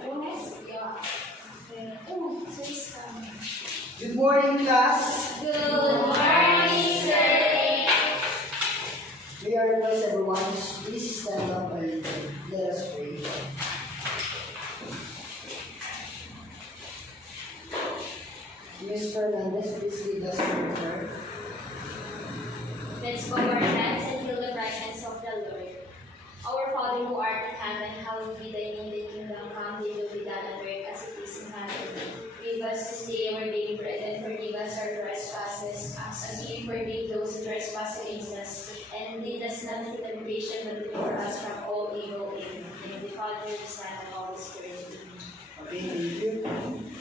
Good morning, class. Good morning, sir. May I request everyone to please stand up and let us pray. Ms. Fernandez, please lead us in prayer. Let's bow our heads and feel the presence of the Lord. Our Father who art in heaven, hallowed be thy name, thy kingdom come, thy will be done on earth as it is in heaven. Give us this day our daily bread and forgive us our trespasses, as we forgive those who trespass against us. And lead us not into temptation, but deliver us from all evil. Amen. In the name of the Father, the Son, and the Holy Spirit. Okay, thank you.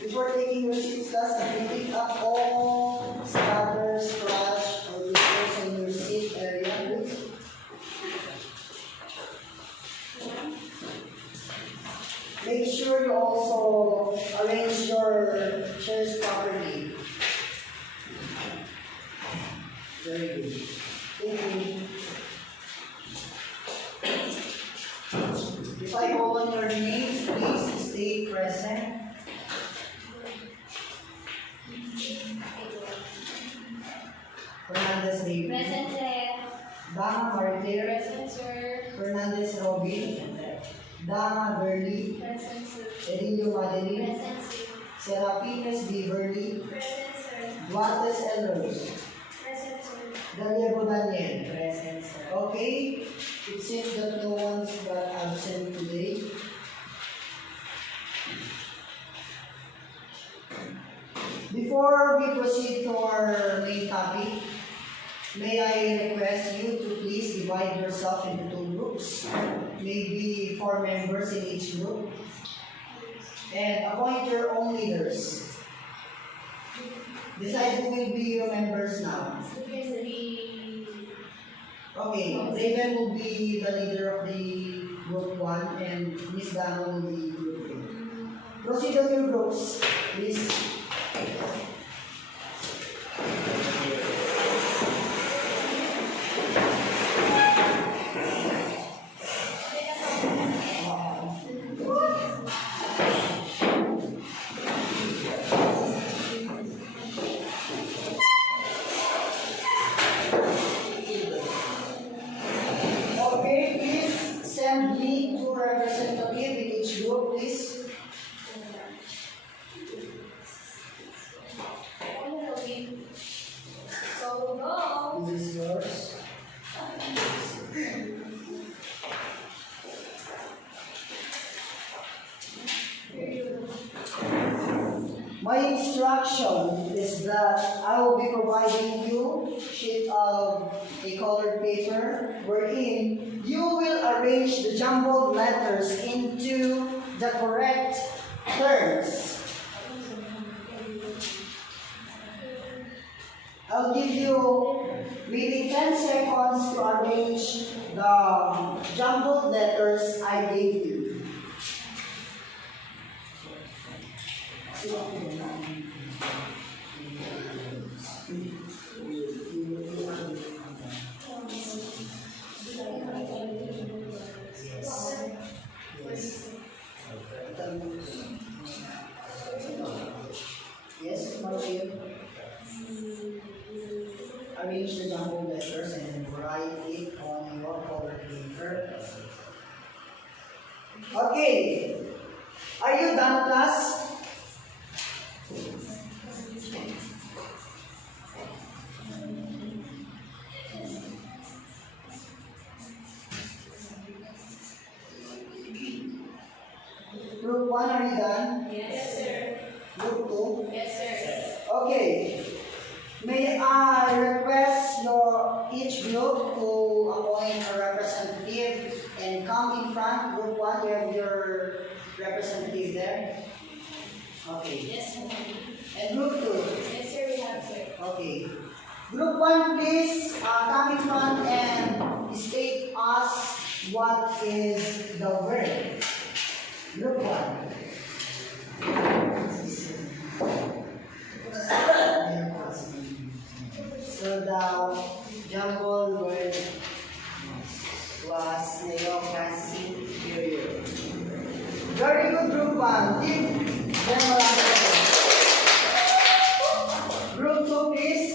Before taking your seats, class, can you pick up all scatters, trash, or litters in your seat area, please? Make sure you also arrange your chairs properly. Very good. Thank you. If I call on your names, please stay present. Fernandez David. Present, sir. Dama Martir. Present, sir. Fernandez Robin. Dama Berly. Present, sir. Erilio Madeline. Present, sir. Serafines Beverly. Present, sir. Duartes Elros. Present, sir. Daniel Daniel. Present, sir. Okay, it seems that no one's got absent today. Before we proceed to our main topic, may I request you to please divide yourself into two groups, maybe 4 members in each group, and appoint your own leaders. Decide who will be your members now. Okay, Raven will be the leader of the group 1 and Miss Dana will be group 2. Proceed on your groups, please. Okay, please send me 2 representatives in each group, please. So go. This is yours. My instruction is that I will be providing you a sheet of a colored paper wherein you will arrange the jumbled letters into the correct terms. I'll give you maybe 10 seconds to arrange the jumbled letters I gave you. Yes, Marcia? Arrange the jumbled letters and then write it on your colored paper. Okay. Are you done, class? Group 1, are you done? Yes, sir. Group 2? Yes, sir. Okay. May I request each group to appoint a representative and come in front. Group 1, you have your representative there. Okay. Yes, sir. And group 2. Yes, sir, we have, sir. Okay. Group 1, please come in front and state us what is the word. Group 1. So the jumbled word was neoclassic period. Very good, group 1. Give them a round of applause. Group 2, please.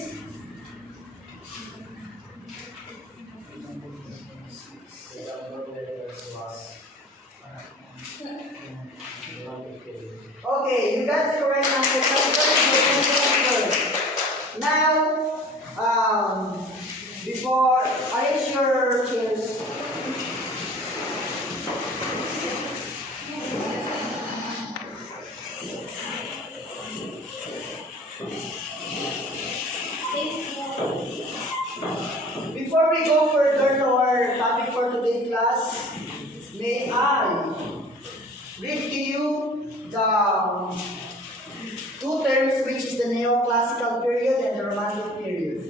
Okay, you got the correct answer. Now, before arrange your chairs. Before we go further to our topic for today's class, may I read to you the two terms, which is the neoclassical period and the romantic period.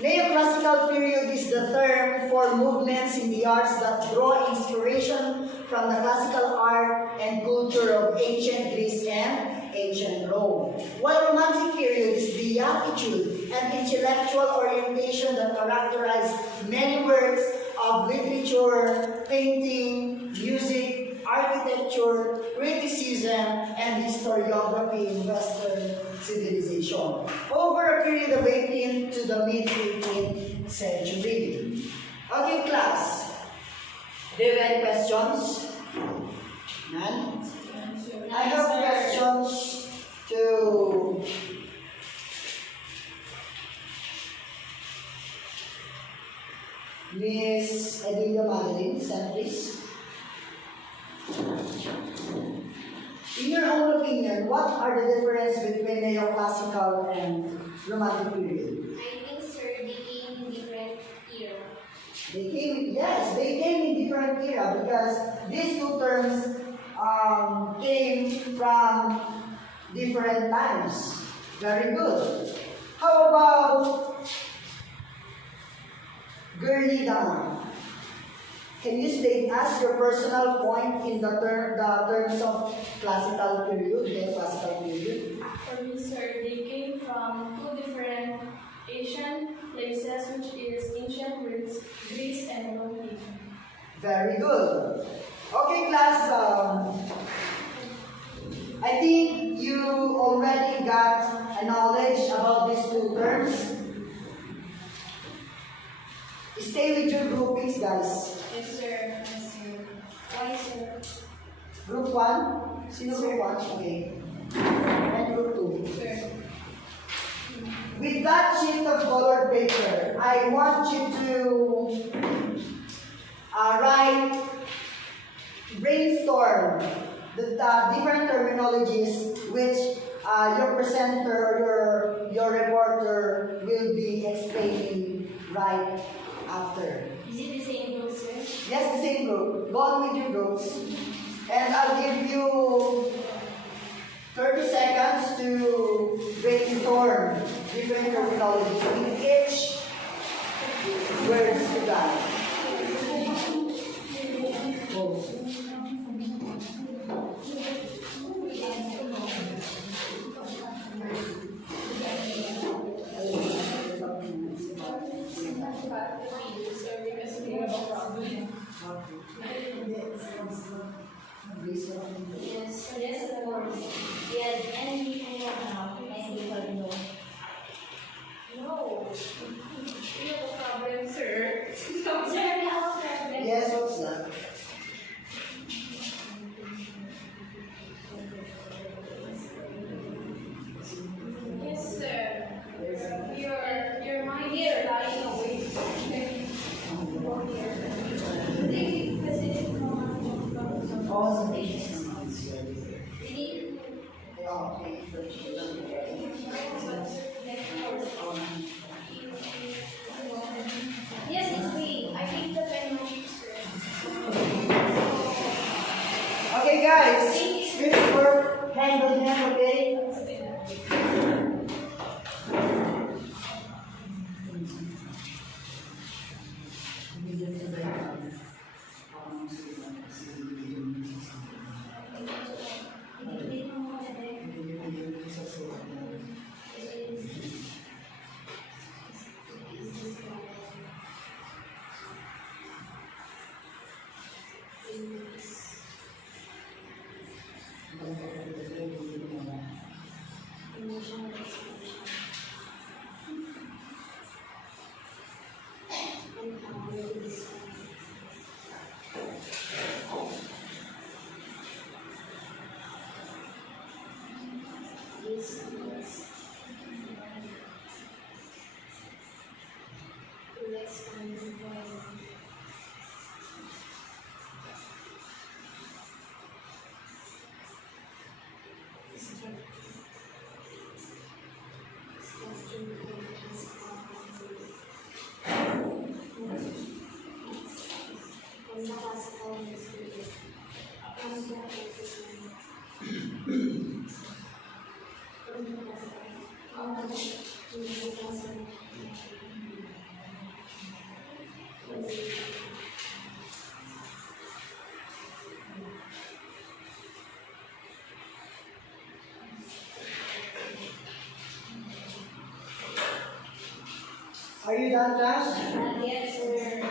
Neoclassical period is the term for movements in the arts that draw inspiration from the classical art and culture of ancient Greece and ancient Rome. While romantic period is the attitude and intellectual orientation that characterize many works of literature, painting, music, architecture, criticism, and historiography in Western civilization over a period of 18th to the mid-18th century. Okay, class. Do you have any questions? None? I have questions to Miss Adelia Madeline. Stand, please. In your own opinion, what are the differences between neoclassical and romantic period? I think, sir, they came in different era. They came in different era because these two terms came from different times. Very good. How about Girly Dana? Can you state us your personal point in the terms of classical period, neoclassical period? For me, sir, they came from two different Asian places, which is ancient Greece and Rome. Very good. Okay, class. I think you already got a knowledge about these two terms. Stay with your groupings, guys. Yes, sir. Yes, sir. Why, sir? Group 1? Sino group 1? Okay. And group 2. Sir. With that sheet of colored paper, I want you to brainstorm the different terminologies which your presenter or your reporter will be explaining right after. Is it the same group, sir? Yes, the same group. Go on with your groups. And I'll give you 30 seconds to brainstorm different terminologies in each words you got. Go. Sir, because we have a problem. Yes, yes, of course. Yes, and people know. No. We have a problem, sir. Sir, we have a problem. Yes, what's that? Yes, sir. Your mind is lying away. All the Really? Okay. Are you done, class? Yes, sir.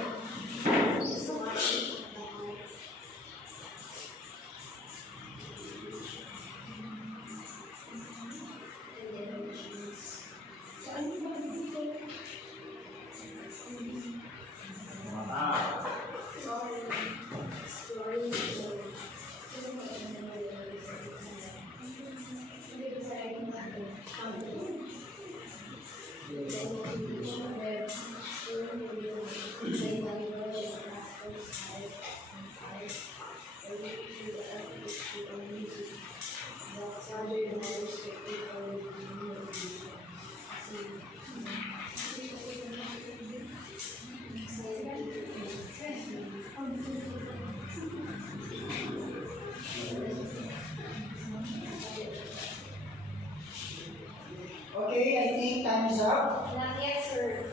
Okay, I think time is up. Not yet, sir.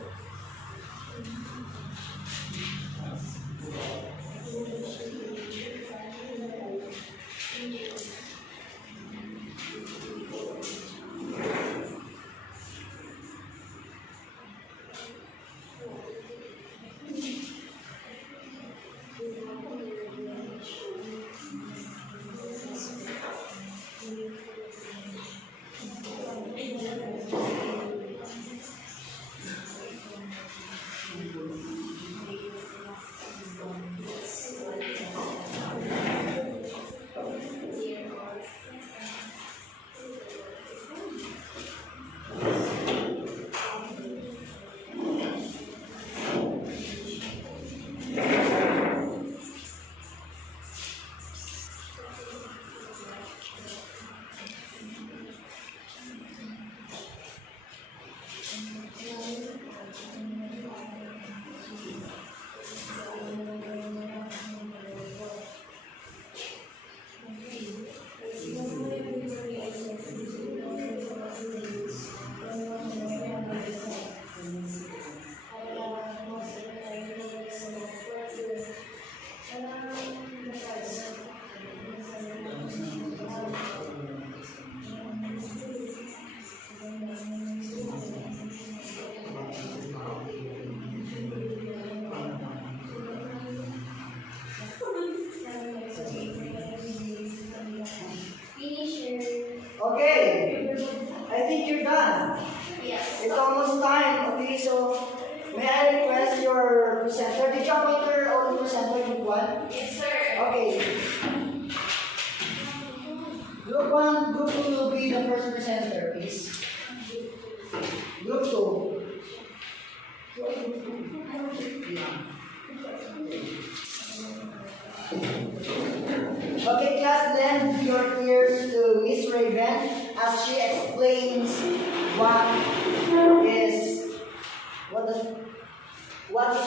Finisher. Okay, I think you're done. Yes. It's almost time. Okay, so may I request your presenter? Did you appoint your own presenter, Group 1? Yes, sir. Okay. Group 1, Group 2 will be the first presenter, please. Group 2. Yeah. Okay, class, lend your ears to Miss Raven as she explains what is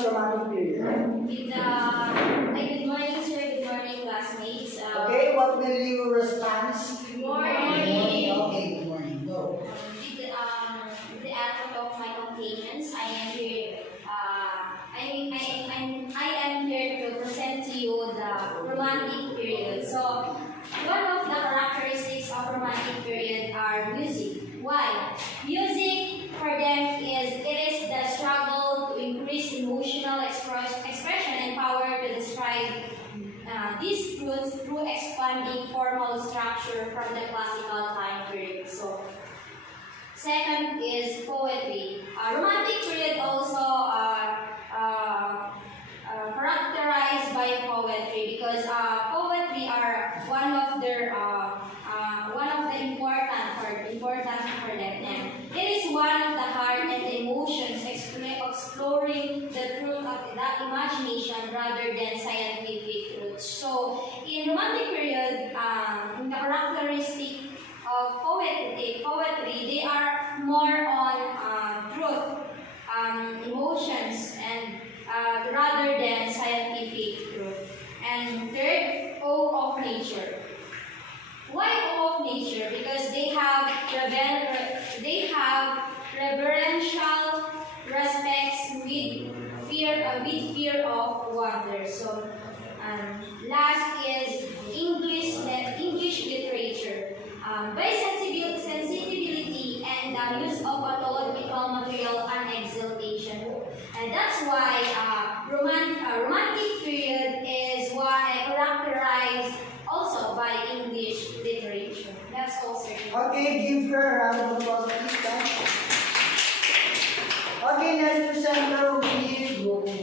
romantic period. Good morning, sir. Good morning, classmates. Okay, what will you respond? Good morning. Okay, good morning. Go. With the effort of my companions, I am here. I am here to present to you the romantic period. So, one of the characteristics of romantic period are music. Why? Music for them is the struggle to increase emotional expression and power to describe these truths through expanding formal structure from the classical time period. So, second is poetry. Romantic period also characterized by poetry because poetry are one of the important for them. It is one of the heart and the emotions exploring the that imagination rather than scientific roots. So, in Romantic period, the characteristic of poetry, they are more on truth, emotions, and rather than scientific truth. And third, awe of nature. Why awe of nature? Because they have reverential respects with fear of wonder. So, last is English literature. By sensibility and the use of pathological material and exaltation. And that's why romantic period is characterized also by English literature. That's all, sir. Okay, give her a round of applause, please. Guys. Okay, next presenter will be Group 1.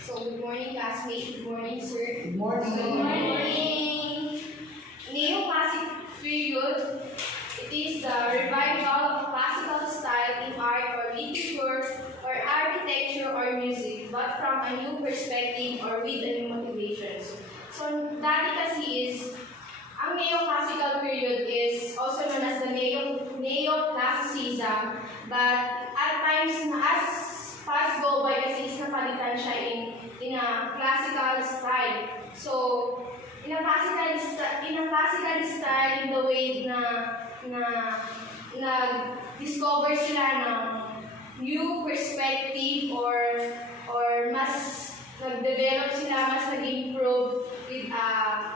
So, good morning, classmates. Good morning, sir. Good morning. Good morning. Neoclassic period, it is the revival of classical style in art or literature or architecture or music, but from a new perspective or with a new motivations. So, dati kasi is, ang neoclassical period is also known as the neoclassicism, but at times, as past go by kasi is napalitan siya in a classical style. So, in a classical style, in the way na discover sila ng new perspective or mas nag-develop sila, mas nag-improve with a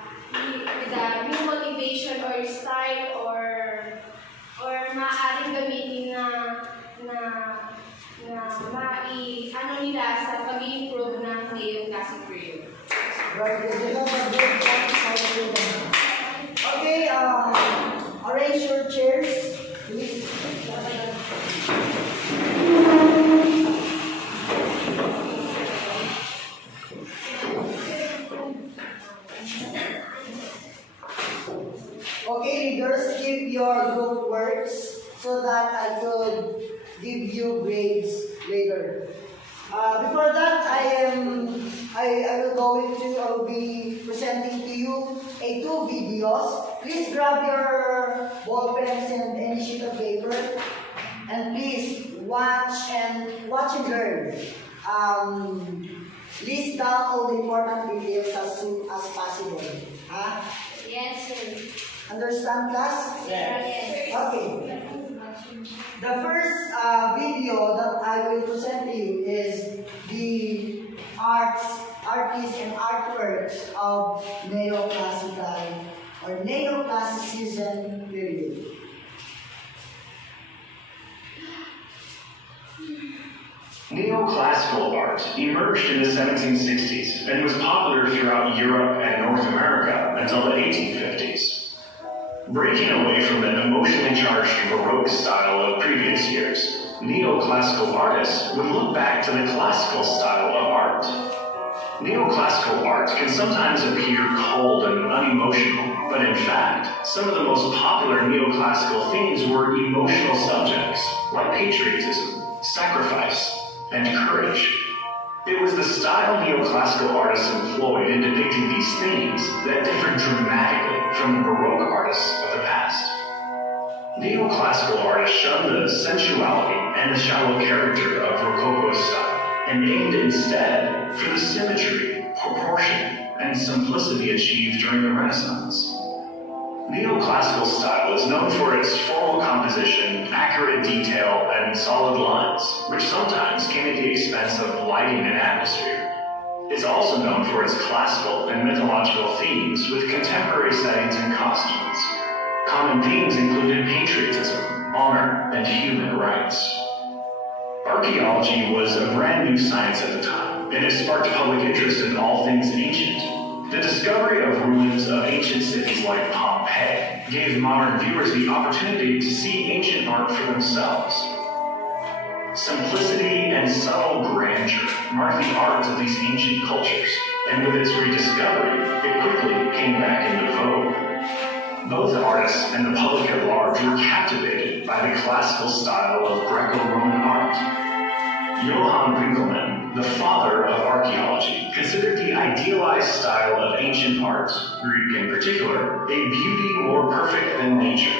new motivation or style or maaaring gamitin na ano nila sa pag-improve ng neoclassic period. Okay, arrange your chairs, please. Okay, leaders, keep your group works so that I could give you grades later. Before that, I will be presenting to you two videos. Please grab your ball pens and any sheet of paper, and please watch and learn. List down all the important details as soon as possible. Huh? Yes, sir. Understand, class? Yes. Okay. The first video that I will present to you is the artists and artworks of neoclassical or neoclassicism period. Neoclassical art emerged in the 1760s and was popular throughout Europe and North America until the 1850s. Breaking away from the emotionally charged Baroque style of previous years, neoclassical artists would look back to the classical style of art. Neoclassical art can sometimes appear cold and unemotional, but in fact, some of the most popular neoclassical themes were emotional subjects, like patriotism, sacrifice, and courage. It was the style neoclassical artists employed in depicting these themes that differed dramatically from the Baroque artists of the past. Neoclassical artists shunned the sensuality and the shallow character of Rococo style, and aimed instead for the symmetry, proportion, and simplicity achieved during the Renaissance. Neoclassical style is known for its formal composition, accurate detail, and solid lines, which sometimes came at the expense of lighting and atmosphere. It's also known for its classical and mythological themes with contemporary settings and costumes. Common themes included patriotism, honor, and human rights. Archaeology was a brand new science at the time, and it sparked public interest in all things ancient. The discovery of ruins of ancient cities like Pompeii gave modern viewers the opportunity to see ancient art for themselves. Simplicity and subtle grandeur marked the art of these ancient cultures, and with its rediscovery, it quickly came back into vogue. Both artists and the public at large were captivated by the classical style of Greco-Roman art. Johann Winkelmann, the father of archaeology, considered the idealized style of ancient art, Greek in particular, a beauty more perfect than nature.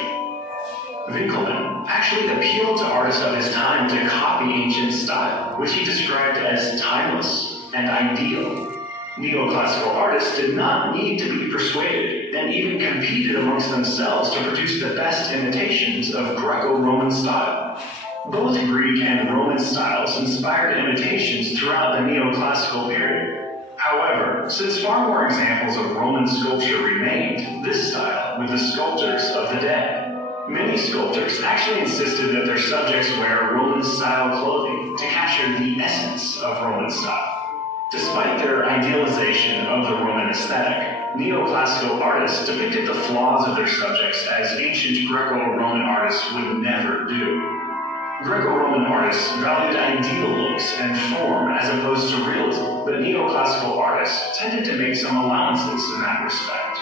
Winkelmann actually appealed to artists of his time to copy ancient style, which he described as timeless and ideal. Neoclassical artists did not need to be persuaded, and even competed amongst themselves to produce the best imitations of Greco-Roman style. Both Greek and Roman styles inspired imitations throughout the neoclassical period. However, since far more examples of Roman sculpture remained, this style with the sculptors of the dead. Many sculptors actually insisted that their subjects wear Roman-style clothing to capture the essence of Roman style. Despite their idealization of the Roman aesthetic, neoclassical artists depicted the flaws of their subjects as ancient Greco-Roman artists would never do. Greco-Roman artists valued ideal looks and form as opposed to realism, but neoclassical artists tended to make some allowances in that respect.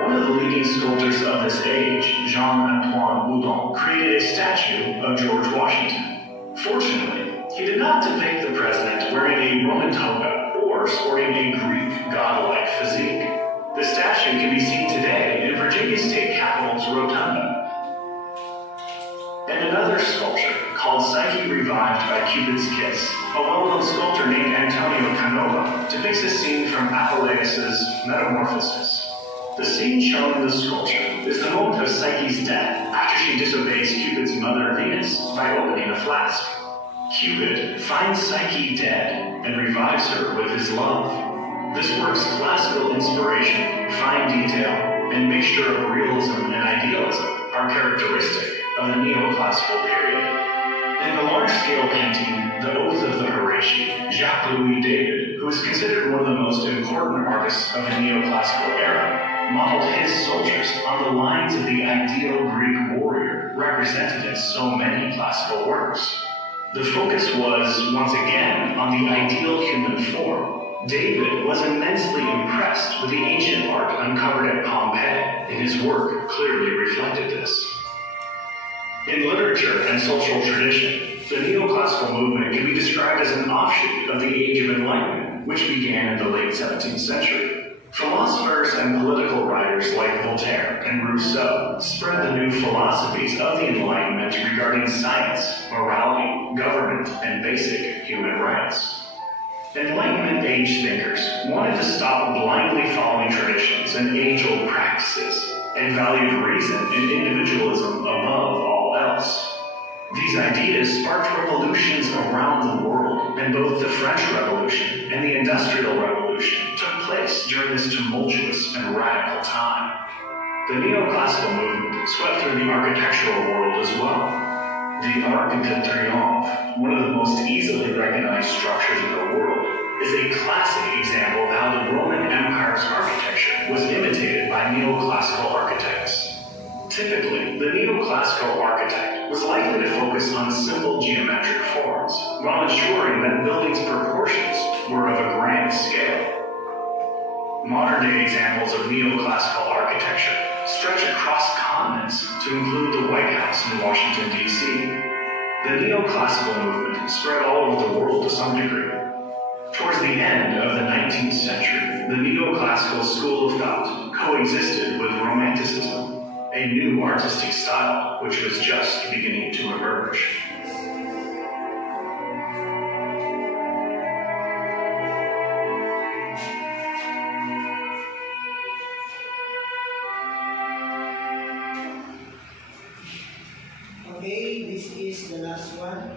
One of the leading sculptors of this age, Jean-Antoine Houdon, created a statue of George Washington. Fortunately, he did not depict the president wearing a Roman toga or sporting a Greek godlike physique. The statue can be seen today in Virginia State Capitol's Rotunda. And another sculpture, called Psyche Revived by Cupid's Kiss, a well-known sculptor named Antonio Canova, depicts a scene from Apuleius' Metamorphosis. The scene shown in the sculpture is the moment of Psyche's death after she disobeys Cupid's mother Venus by opening a flask. Cupid finds Psyche dead and revives her with his love. This work's classical inspiration, fine detail, and mixture of realism and idealism are characteristic of the neoclassical period. In the large-scale painting, The Oath of the Horatii, Jacques-Louis David, who is considered one of the most important artists of the neoclassical era, modeled his soldiers on the lines of the ideal Greek warrior represented in so many classical works. The focus was, once again, on the ideal human form. David was immensely impressed with the ancient art uncovered at Pompeii, and his work clearly reflected this. In literature and social tradition, the neoclassical movement can be described as an offshoot of the Age of Enlightenment, which began in the late 17th century. Philosophers and political writers like Voltaire and Rousseau spread the new philosophies of the Enlightenment regarding science, morality, government, and basic human rights. Enlightenment age thinkers wanted to stop blindly following traditions and age-old practices, and valued reason and individualism above all else. These ideas sparked revolutions around the world, and both the French Revolution and the Industrial Revolution took place during this tumultuous and radical time. The neoclassical movement swept through the architectural world as well. The Arc de Triomphe, one of the most easily recognized structures in the world, is a classic example of how the Roman Empire's architecture was imitated by neoclassical architects. Typically, the neoclassical architect was likely to focus on simple geometric forms, while ensuring that buildings' proportions were of a grand scale. Modern-day examples of neoclassical architecture stretch across continents to include the White House in Washington, D.C. The neoclassical movement spread all over the world to some degree. Towards the end of the 19th century, the neoclassical school of thought coexisted with Romanticism, a new artistic style which was just beginning to emerge. Okay, this is the last one.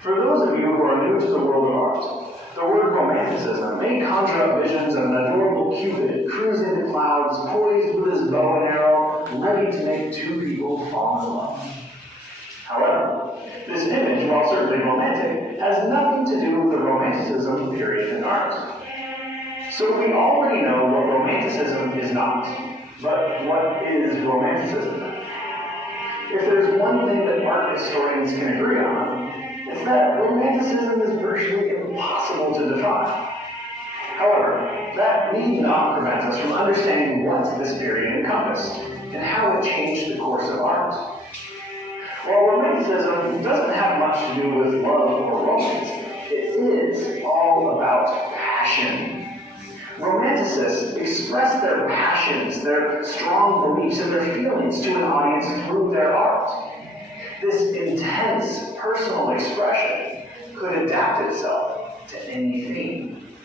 For those of you who are new to the world of art, the word Romanticism may conjure up visions of an adorable Cupid cruising the clouds, poised with his bow and arrow, ready to make two people fall in love. However, this image, while certainly romantic, has nothing to do with the Romanticism period in art. So we already know what Romanticism is not. But what is Romanticism then? If there's one thing that art historians can agree on, it's that Romanticism is virtually impossible to define. However, that need not prevent us from understanding what this period encompassed and how it changed the course of art. While Romanticism Romanticism doesn't have much to do with love or romance. It is all about passion. Romanticists express their passions, their strong beliefs, and their feelings to an audience through their art. This intense personal expression could adapt itself to any theme.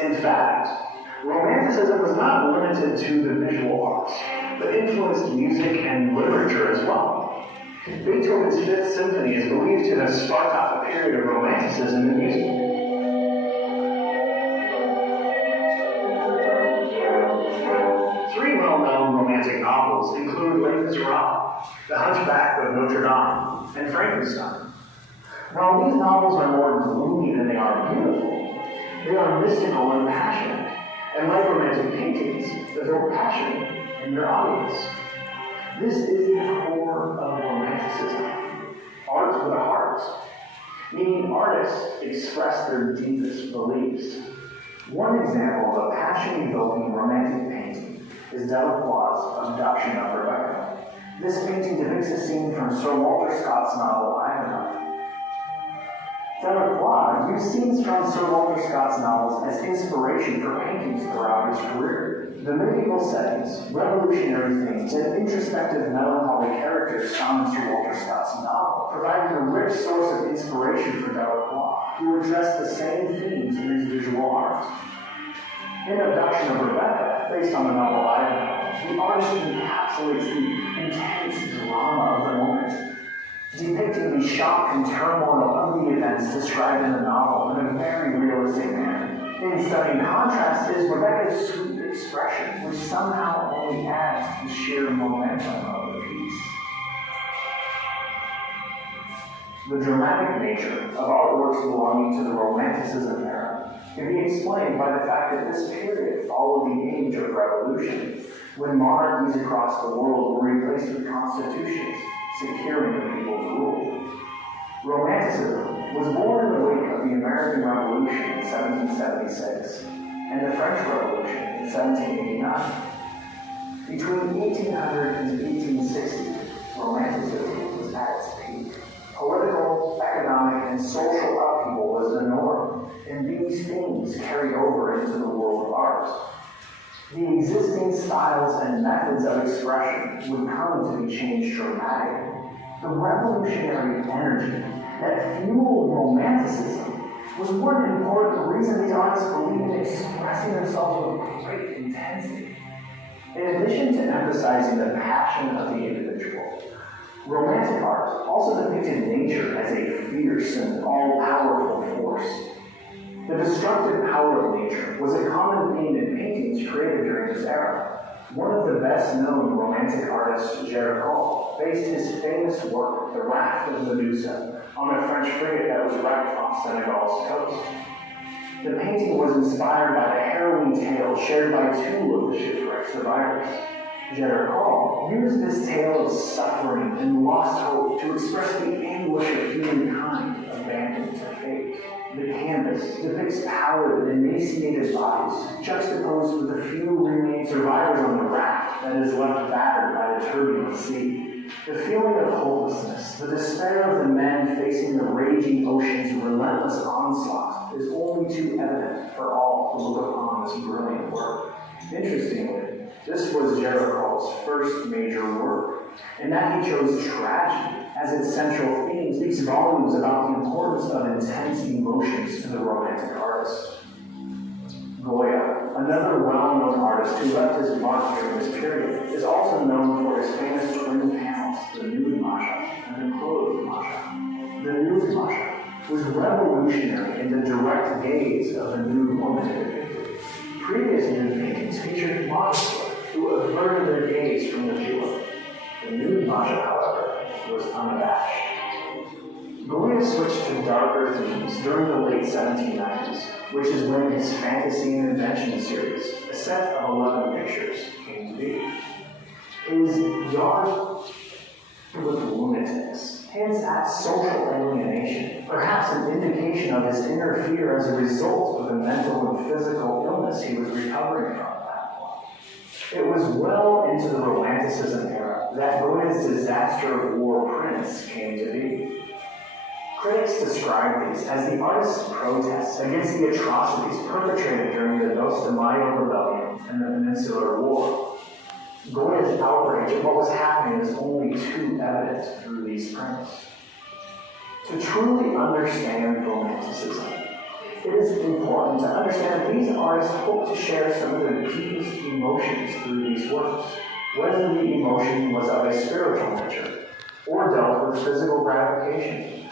In fact, Romanticism was not limited to the visual arts, but influenced music and literature as well. Beethoven's Fifth Symphony is believed to have sparked off a period of Romanticism in music. Three well-known romantic novels include Les Miserables, The Hunchback of Notre Dame, and Frankenstein. While these novels are more gloomy than they are beautiful, they are mystical and passionate, and like romantic paintings, evoke passion in their audience. This is the core of Romanticism, art with a heart, meaning artists express their deepest beliefs. One example of a passion-evoking romantic painting is Delacroix's Abduction of Rebecca. This painting depicts a scene from Sir Walter Scott's novel Ivanhoe. Delacroix used scenes from Sir Walter Scott's novels as inspiration for paintings throughout his career. The medieval settings, revolutionary themes, and introspective melancholy characters found in Sir Walter Scott's novel provided a rich source of inspiration for Delacroix, who addressed the same themes in his visual art. In Abduction of Rebecca, based on the novel Ivanhoe, the artist encapsulates the intense drama of the moment, depicting the shock and turmoil of the events described in the novel in a very realistic manner. In stunning contrast is Rebecca's sweet expression, which somehow only adds to the sheer momentum of the piece. The dramatic nature of artworks belonging to the Romanticism era can be explained by the fact that this period followed the age of revolution, when monarchies across the world were replaced with constitutions, securing the people's rule. Romanticism was born in the wake of the American Revolution in 1776 and the French Revolution in 1789. Between 1800 and 1860, Romanticism was at its peak. Political, economic, and social upheaval was the norm, and these themes carried over into the world of art. The existing styles and methods of expression would come to be changed dramatically. The revolutionary energy that fueled Romanticism was one important reason these artists believed in expressing themselves with great intensity. In addition to emphasizing the passion of the individual, Romantic art also depicted nature as a fierce and all-powerful force. The destructive power of nature was a common theme in paintings created during this era. One of the best-known Romantic artists, Géricault, based his famous work, The Raft of Medusa, on a French frigate that was wrecked off Senegal's coast. The painting was inspired by the harrowing tale shared by two of the shipwreck survivors. Géricault used this tale of suffering and lost hope to express the anguish of humankind abandoned to fate. The canvas depicts pallid, emaciated bodies, juxtaposed with the few remaining survivors on the raft that is left battered by the turbulent sea. The feeling of hopelessness, the despair of the men facing the raging ocean's relentless onslaught is only too evident for all who look upon this brilliant work. Interestingly, this was Géricault's first major work, and that he chose tragedy as its central theme speaks volumes about the importance of intense emotions to the Romantic artist. Goya, another well-known artist who left his mark during this period, is also known for his famous twin panels, the nude Masha and the clothed Masha. The nude Masha was revolutionary in the direct gaze of a nude woman depicted. Previous nude paintings featured modest women who averted their gaze from the viewer. The nude Masha, however, was unabashed. Goya switched to darker themes during the late 1790s, which is when his Fantasy and Invention series, a set of 11 pictures, came to be. His yard with lunatics hints at social alienation, perhaps an indication of his inner fear as a result of the mental and physical illness he was recovering from at that point. It was well into the Romanticism era that Goya's disaster war prints came to be. Critics describe these as the artist's protests against the atrocities perpetrated during the Dos de Mayo rebellion and the Peninsular War. Goya's outrage at what was happening is only too evident through these prints. To truly understand Romanticism, it is important to understand that these artists hope to share some of their deepest emotions through these works, whether the emotion was of a spiritual nature or dealt with physical gratification,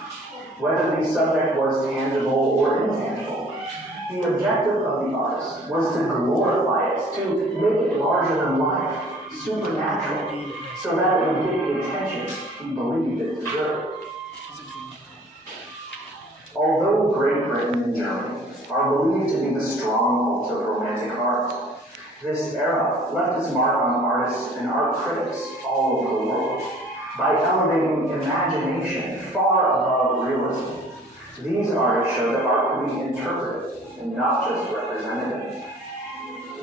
whether the subject was tangible or intangible. The objective of the artist was to glorify it, to make it larger than life, supernatural, so that it would get the attention he believed it deserved. Although Great Britain and Germany are believed to be the strongholds of Romantic art, this era left its mark on artists and art critics all over the world by elevating imagination far above realism. These artists show that art could be interpreted and not just representative.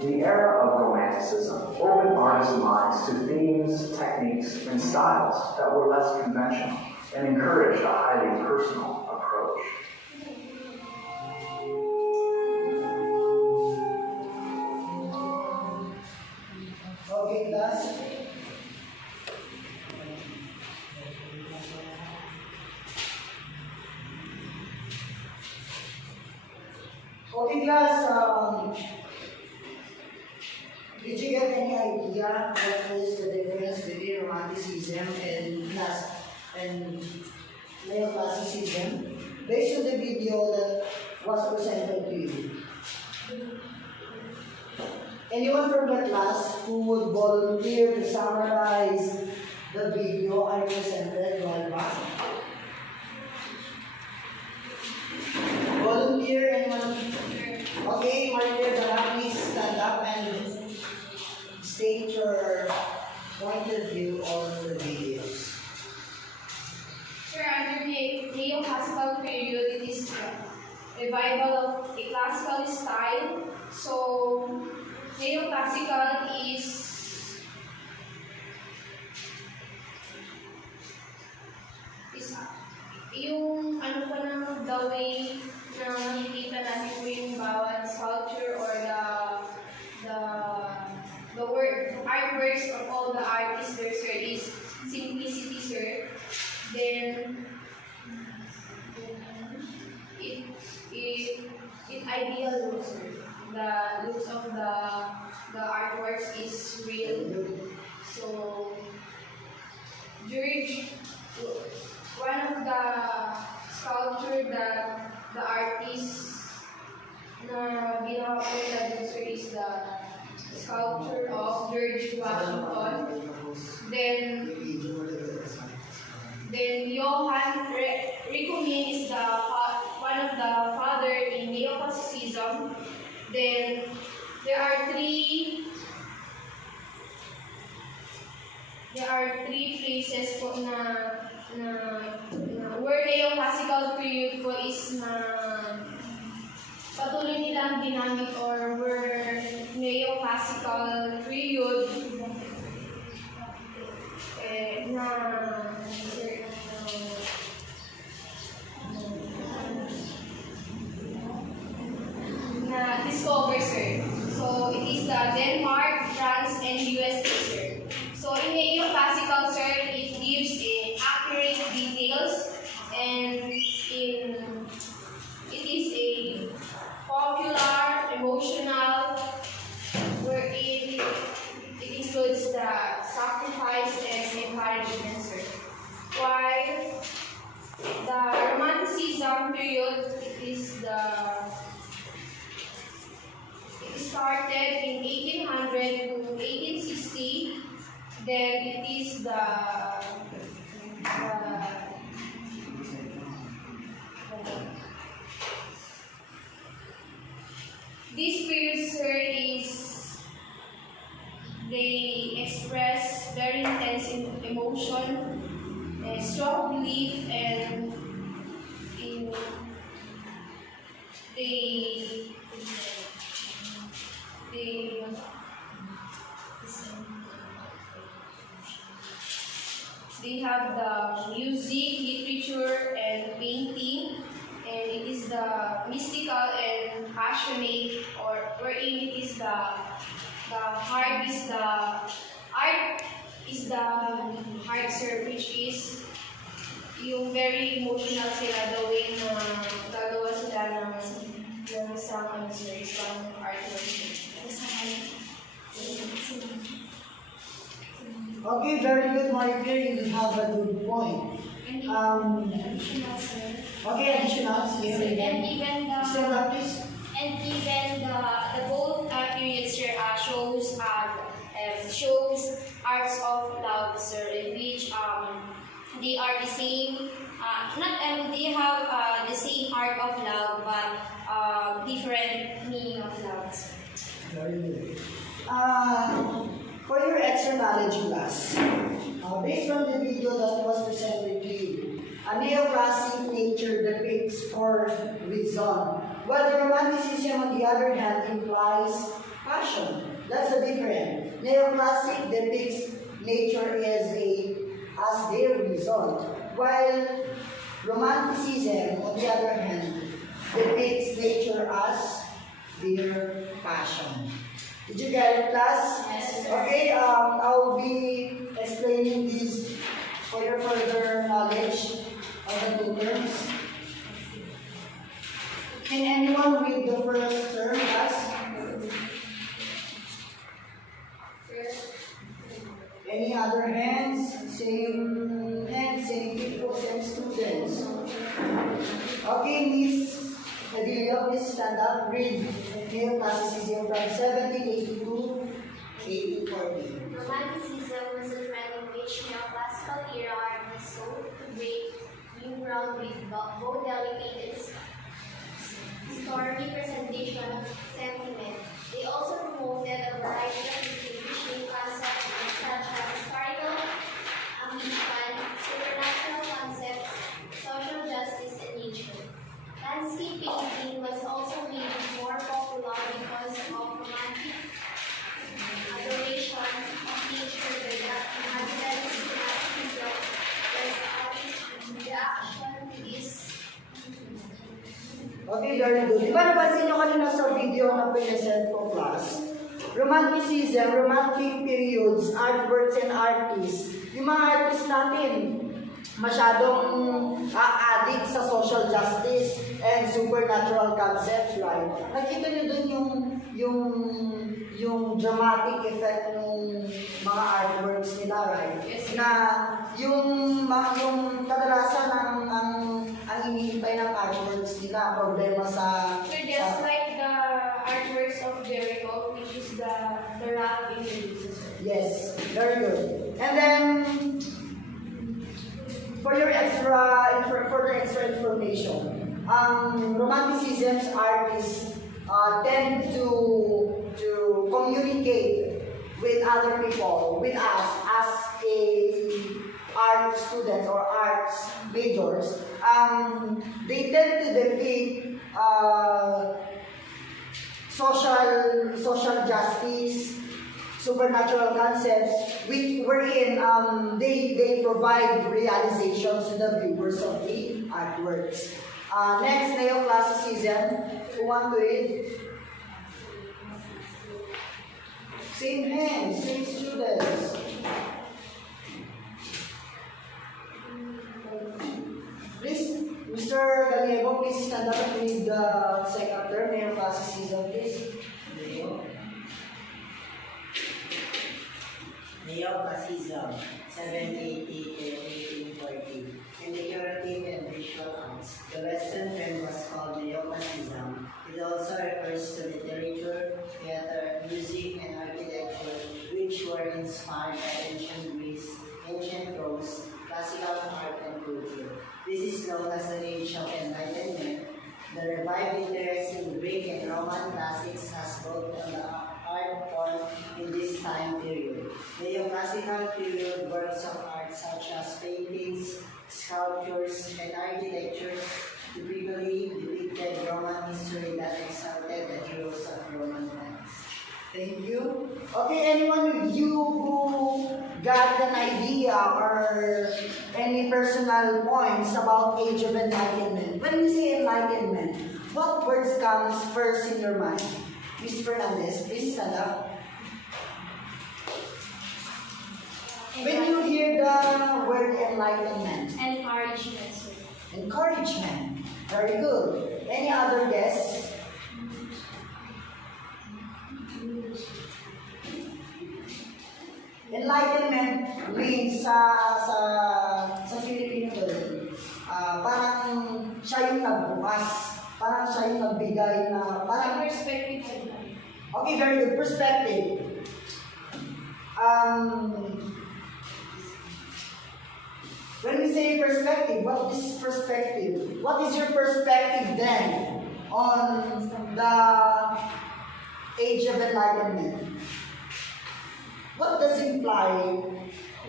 The era of Romanticism opened artists' minds to themes, techniques, and styles that were less conventional and encouraged a highly personal approach. Okay, class. Okay, class. Did you get any idea what is the difference between Romanticism and Neoclassicism? Based on the video that was presented to you. Anyone from the class who would volunteer to summarize the video I presented while back? Volunteer, anyone? Okay, Maria, please stand up and state your point of view on the videos. Sir, under the neoclassical period, it is the revival of a classical style. So, neoclassical is yung ano pa na the way na nakikita natin po yung bawat sculpture or the work, artworks of all the artists there, sir, is simplicity, sir. Then it ideal looks, sir. The looks of the artworks is real. So George, one of the sculpture that the artist na ginawa po nila dun, sir, is the sculpture of George Washington. Then Johann Recomin is one of the father in neoclassicism. Then there are three places po na where neoclassical period po is na patuloy nilang ginamit, or where neoclassical period na discover, sir. So it is the Denmark, France, and USA, sir. So in neoclassical, sir, it gives accurate details, and it is a popular, emotional, wherein it includes the sacrifice and encouragement, sir. While the Romanticism period, it started in 1800 to 1860. Then it is this period, sir, they express very intense emotion, strong belief, and They have the music, literature, and painting, and it is the mystical and passionate, or wherein it is the heart is the art is the heart, sir, which is yung very emotional sila, the way na gagawa sila ng isang ano, sir, isang artwork. Okay, very good, Marjorie. You have a good point. Additional, sir. Okay, additional. Here And again. even Stand up, please. the both periods here shows arts of love, sir, in which they are the same. They have the same art of love, but different meaning of love, sir. Very good. For your extra knowledge class, based on the video that was presented to you, a neoclassic nature depicts for reason, while the romanticism, on the other hand, implies passion. That's the difference. Neoclassic depicts nature as their result, while romanticism, on the other hand, depicts nature as their passion. Did you get it, class? Yes, sir. Okay, I'll be explaining this for your further knowledge of the two terms. Can anyone read the first term, class? Any other hands? Same hands, same people, same students. Okay, Miss Padilla, please stand up. Read Neoclassicism from 1782 to 1840. Romanticism was a trend in which neoclassical era artists sought to break new ground with both delicate and stormy presentation of sentiment. They also promoted a variety of distinguishing concepts such as historical ambition, supernatural concepts, social justice, and nature. Landscape painting was also made more popular because of romantic adoration of nature by the inhabitants of Africa, as the artist's reaction to this. Okay, very good. Di ba napansin nyo kanina sa video na present ko, class? Romanticism, romantic periods, artworks and artists. Yung mga artists natin, masyadong addict sa social justice and supernatural concepts, right? Nakita nyo dun yung dramatic effect ng mga artworks nila, right? Yes. Na yung kadalasan ang hinihintay ng artworks nila, problema sa... Sir, just like the artworks of Jericho, which is the rock in the Jesus. Yes, very good. And then, for the extra information, Romanticism's artists tend to communicate with other people, with us as art students or arts majors. They tend to depict social justice, supernatural concepts, wherein they provide realizations to the viewers of the artworks. Next, neoclassicism. Who want to read? Same hands, same students. Please, Mr. Gallego, please stand up and read the second term, neoclassicism, please. Neoclassicism, 1780 to 1840. In the curative and visual arts, the Western trend was called neoclassicism. It also refers to literature, theater, music, and architecture, which were inspired by ancient Greece, ancient Rome, classical art, and culture. This is known as the Age of Enlightenment. The revived interest in Greek and Roman classics has brought on the art form in this time period. Neoclassical period works of art such as paintings, sculptures, and architecture typically depicted Roman history that exalted the heroes of Roman times. Thank you. Okay, anyone of you who got an idea or any personal points about Age of Enlightenment? When we say enlightenment, what words comes first in your mind? Ms. Fernandez, please stand up. When you hear the word enlightenment, Encouragement, sir. encouragement. Very good. Any other guess? Enlightenment means sa Filipino word, parang siya yung nagbukas, parang siya yung nagbigay na, parang, Perspective of life. okay, very good, perspective. When we say perspective, what is perspective? What is your perspective then on the Age of Enlightenment? What does it imply?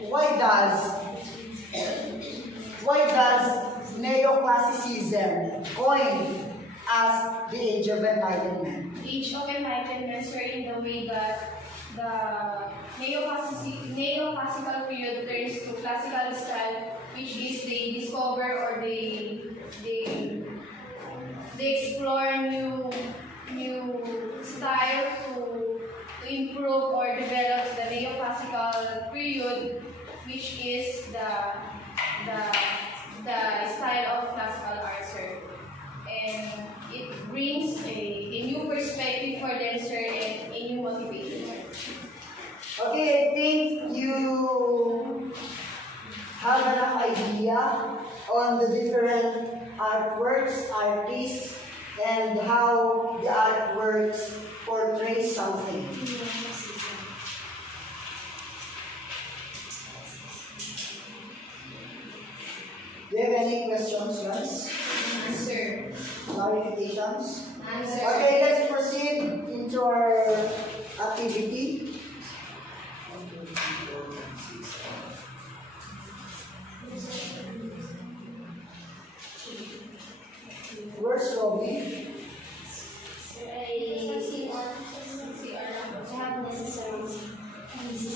Why does neoclassicism coin as the Age of Enlightenment? Age of Enlightenment were in the way that the neoclassical period turns to classical style, which is they discover or they explore new style to improve or develop the neoclassical period, which is the style of classical art, sir. And it brings a new perspective for them, sir, and a new motivation, sir. Okay, I think you have enough idea on the different artworks, artists, and how the artworks portray something. Do you have any questions, guys? Answer. Clarifications? Answer. Okay, let's proceed into our activity. Where's Robbie? Sir, I see on CR have necessary. This is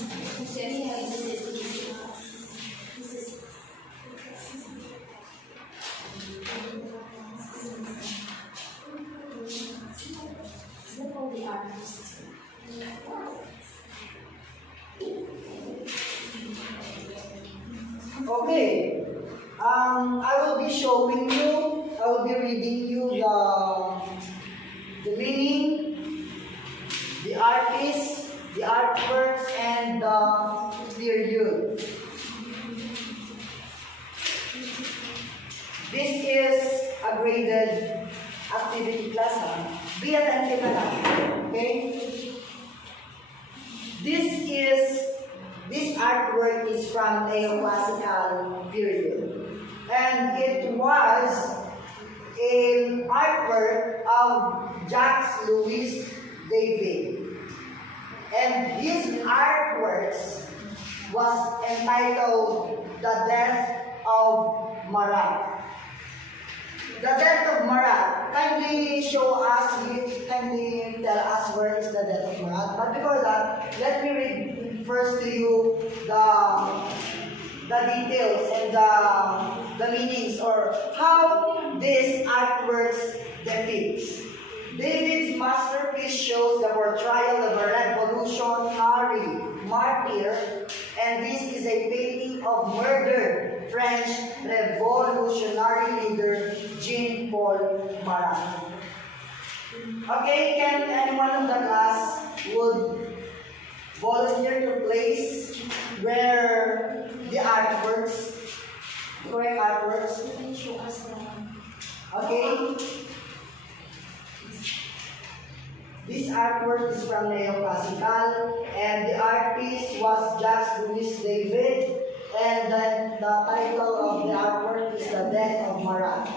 look all the artists. Okay. I will be showing you, I will be reading you the meaning, the artist, the artworks, and the period. This is a graded activity class. Be attentive na lang, okay? This artwork is from neoclassical period. And it was an artwork of Jacques Louis David. And his artworks was entitled The Death of Marat. The Death of Marat. Kindly show us, kindly tell us where is the Death of Marat. But before that, let me read first to you the details and the meanings or how these artworks depicts. David's masterpiece shows the portrayal of a revolutionary martyr, and this is a painting of murdered French revolutionary leader Jean-Paul Marat. Okay, can anyone of the class would volunteer to place where the artworks, correct artworks? You can show us the Okay. This artwork is from neoclassical, and the artist was Jacques Louis David, and then the title of the artwork is The Death of Marat.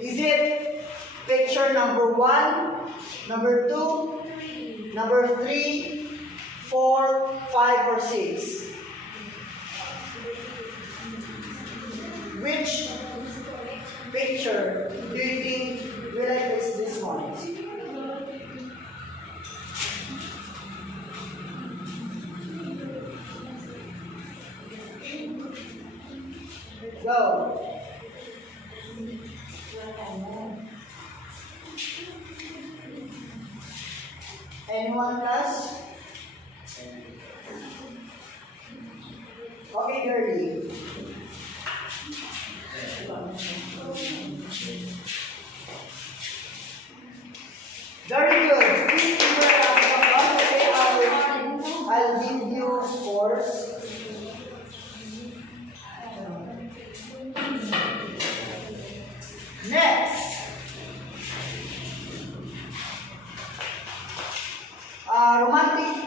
Is it picture number 1, number 2, number 3, 4, 5, or 6? Which picture do you think will I place this one? Go. Anyone, class? Okay, girly. Very good. Please give her a round of applause. Okay, I'll give you scores. Next.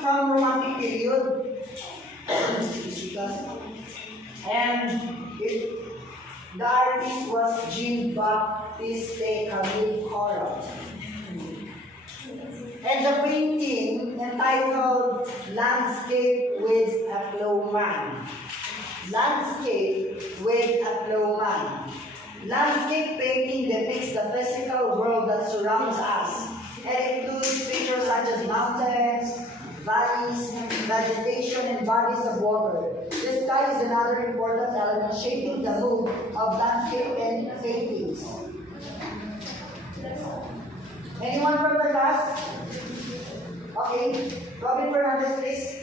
Romantic period. The artist was Jean-Baptiste Camille Corot. And the painting entitled Landscape with a Plowman. Landscape with a Plowman. Landscape painting depicts the physical world that surrounds us. It includes features such as mountains, valleys, vegetation, and bodies of water. The sky is another important element shaping the mood of landscape and paintings. Anyone from the class? Okay, Robin Fernandez, please.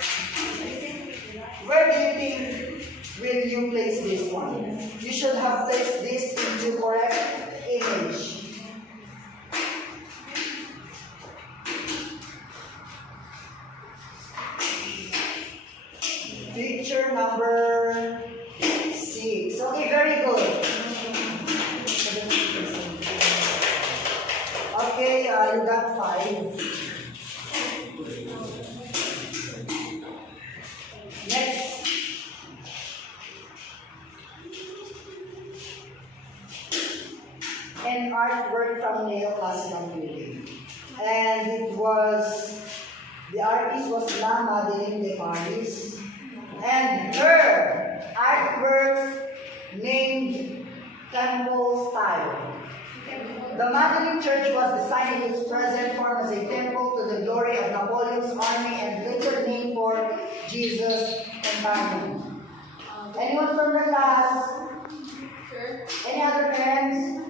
Where do you think will you place this one? You should have placed this into correct image. Picture number 6. Okay, very good. Okay, you got 5. Next. An artwork from neoclassical period. And the artist was La Madeleine de Paris. And her artworks named Temple Style. The Madeleine Church was designed in its present form as a temple to the glory of Napoleon's army and later named for Jesus and family. Anyone from the class? Sure. Any other hands?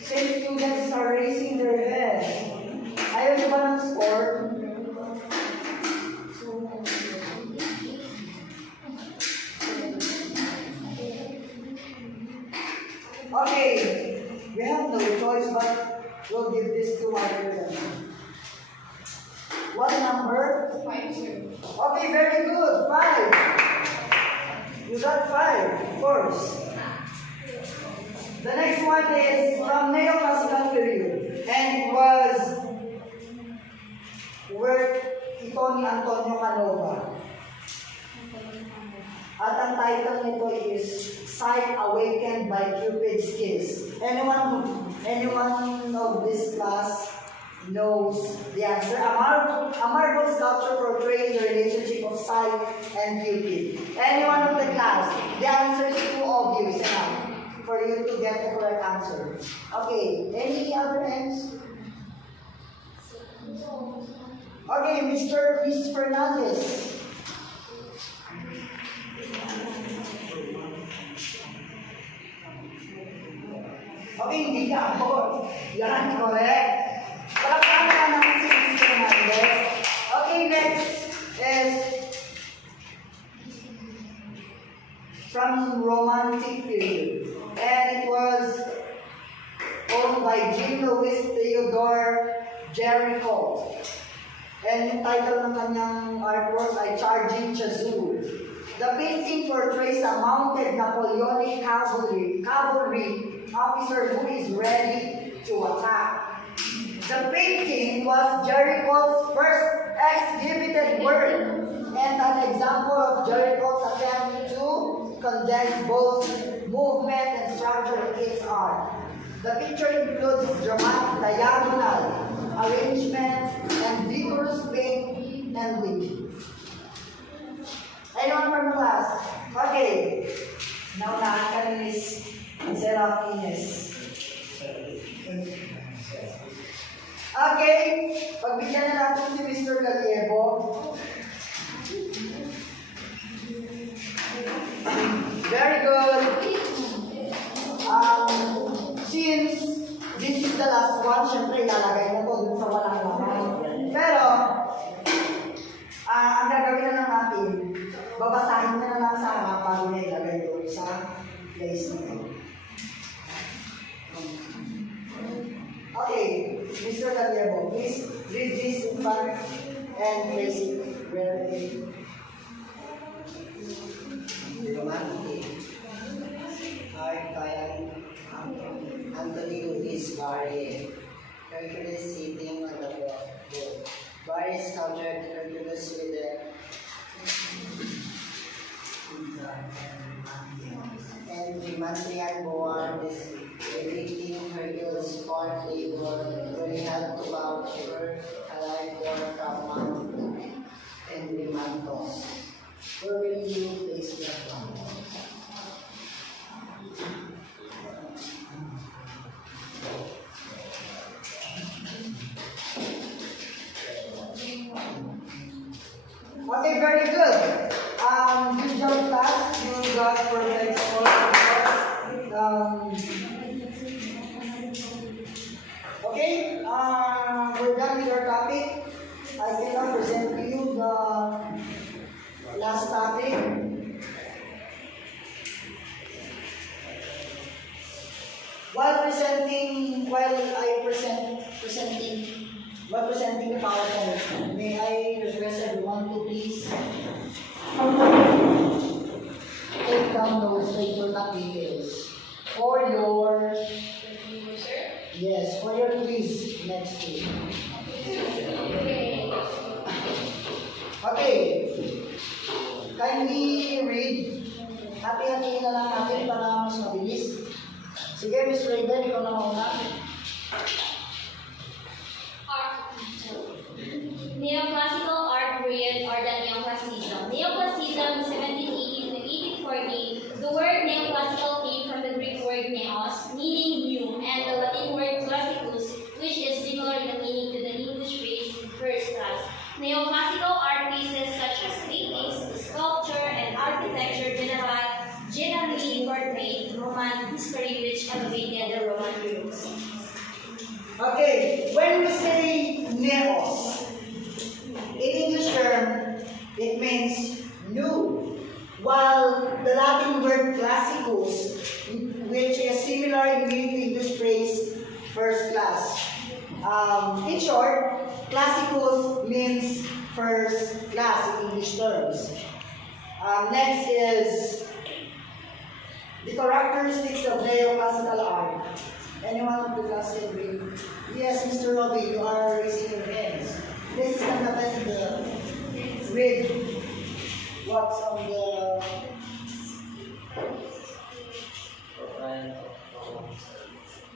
Same students are raising their hands. Ayaw nyo ba ng score? Okay, we have no choice but we'll give this to our What number? 5, sir. Okay, very good. 5. You got 5, of course. The next one is from neoclassical period. And it was work ito ni Antonio Canova. At ang title nito is Sight Awakened by Cupid's Kiss. Anyone of this class knows the answer? A marble sculpture portraying the relationship of sight and Cupid. Anyone of the class? The answer is too obvious enough for you to get the correct answer. Okay, any other hands? Okay, Miss Fernandez. Okay, hindi ka ako. Yan, correct. Palakpakan ka naman si Miss Fernandez. Okay, next is from Romantic period. And it was owned by Jean-Louis Theodore Géricault. And yung title ng kanyang artwork ay Charging Chazur. The painting portrays a mounted Napoleonic cavalry officer who is ready to attack. The painting was Géricault's first exhibited work and an example of Géricault's attempt to condense both movement and structure in its art. The picture includes dramatic diagonal arrangement and vigorous paint and weaving. Anyone from class? Okay. Now ka ni Miss Serafines. Okay. Pagbigyan na natin si Mr. Gallego. Very good. niya na lang sa harap bago niya ilagay doon sa place na yun. Okay, Mr. Gallego, please read this in front and place it where it Romantic. Art by Anthony Luis Barre. Hercules sitting on the boat. Barre sculptured Hercules with the and Mantrian Boar depicting Hercules' fourth labor, where he had to capture a live boar from Mount Endrimantos. where will you place that one? Okay, very good. Good job, class. You got perfect score. Okay, we're done with our topic. I can now present to you the last topic. While presenting the PowerPoint, may I request everyone to please take down notes so it will not be fails. For your, yes, for your quiz next week. Okay, kindly read. Hati-hatiin na lang natin para mas mabilis. Sige, Miss Raven, ikaw na mauna. Neoclassical art period or the Neoclassicism. Neoclassicism, 1780 to 1840. The word neoclassical came from the Greek word neos, meaning new, and the Latin word classicus, which is similar in the meaning to the English phrase first class. Neoclassical art pieces such as paintings, sculpture, and architecture generally portray Roman history which elevated the Roman heroes. Okay, when we say neos, in English term, it means new, while the Latin word classicus, which is similar in meaning to English phrase first class. In short, classicus means first class in English terms. Next is the characteristics of neoclassical art. Anyone of the class can read? Yes, Mr. Robbie, you are raising your hands. This is not the read what's on the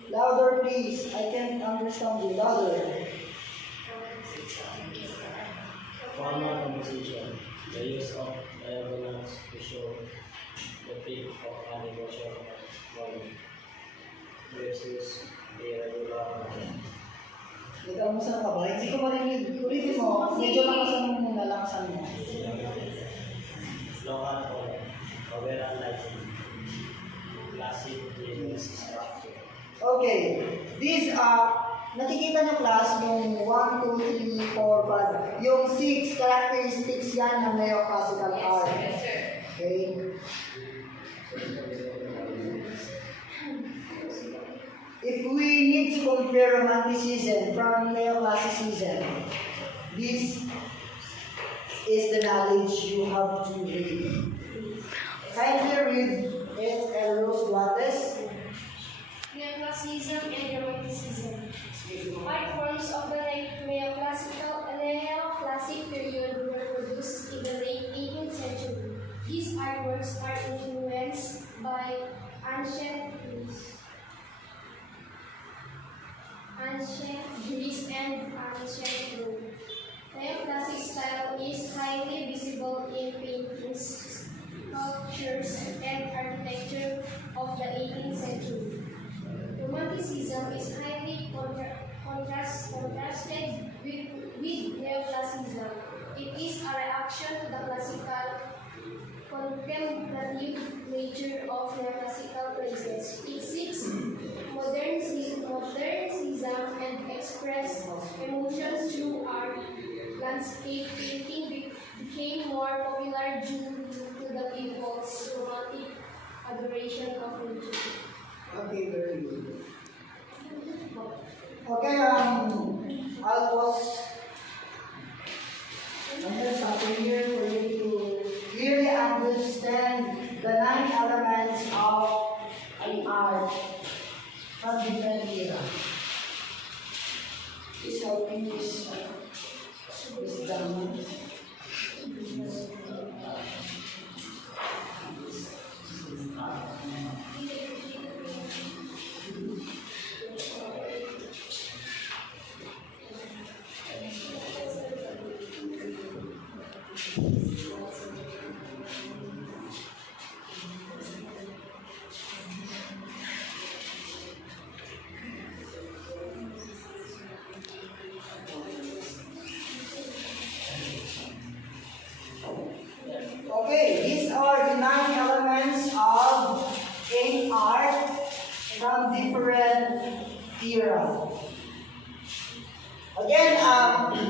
louder, please. I can't understand you. Louder. Formal composition, the use of diagonals to show the peak of an equation volume versus the regular line. Ikaw mo sa ka ba? Hindi ko marinig. Ulitin mo. Medyo lakasan mo muna. Lakasan mo. Local column, overall lighting, classic linear structure. Okay. These are, nakikita niyo class, yung 1, 2, 3, 4, 5. Yung 6 characteristics yan ng neoclassical art. Okay. If we need to compare Romanticism from Neoclassicism, this is the knowledge you have to read. Kindly read it, Eros Duates. Neoclassicism and Romanticism. Art forms of the neoclassic period were produced in the late 18th century. These artworks are influenced by ancient Greece and ancient Rome. Neoclassic style is highly visible in paintings, sculptures, and architecture of the 18th century. Romanticism is highly contrasted with neoclassicism. It is a reaction to the classical contemplative nature of neoclassical praises. It seeks modernism and express emotions through art. Landscape painting became more popular due to the then the 9 elements of an art from different era. Is helping this diamond. Okay, these are the 9 elements of an art from different era. Again,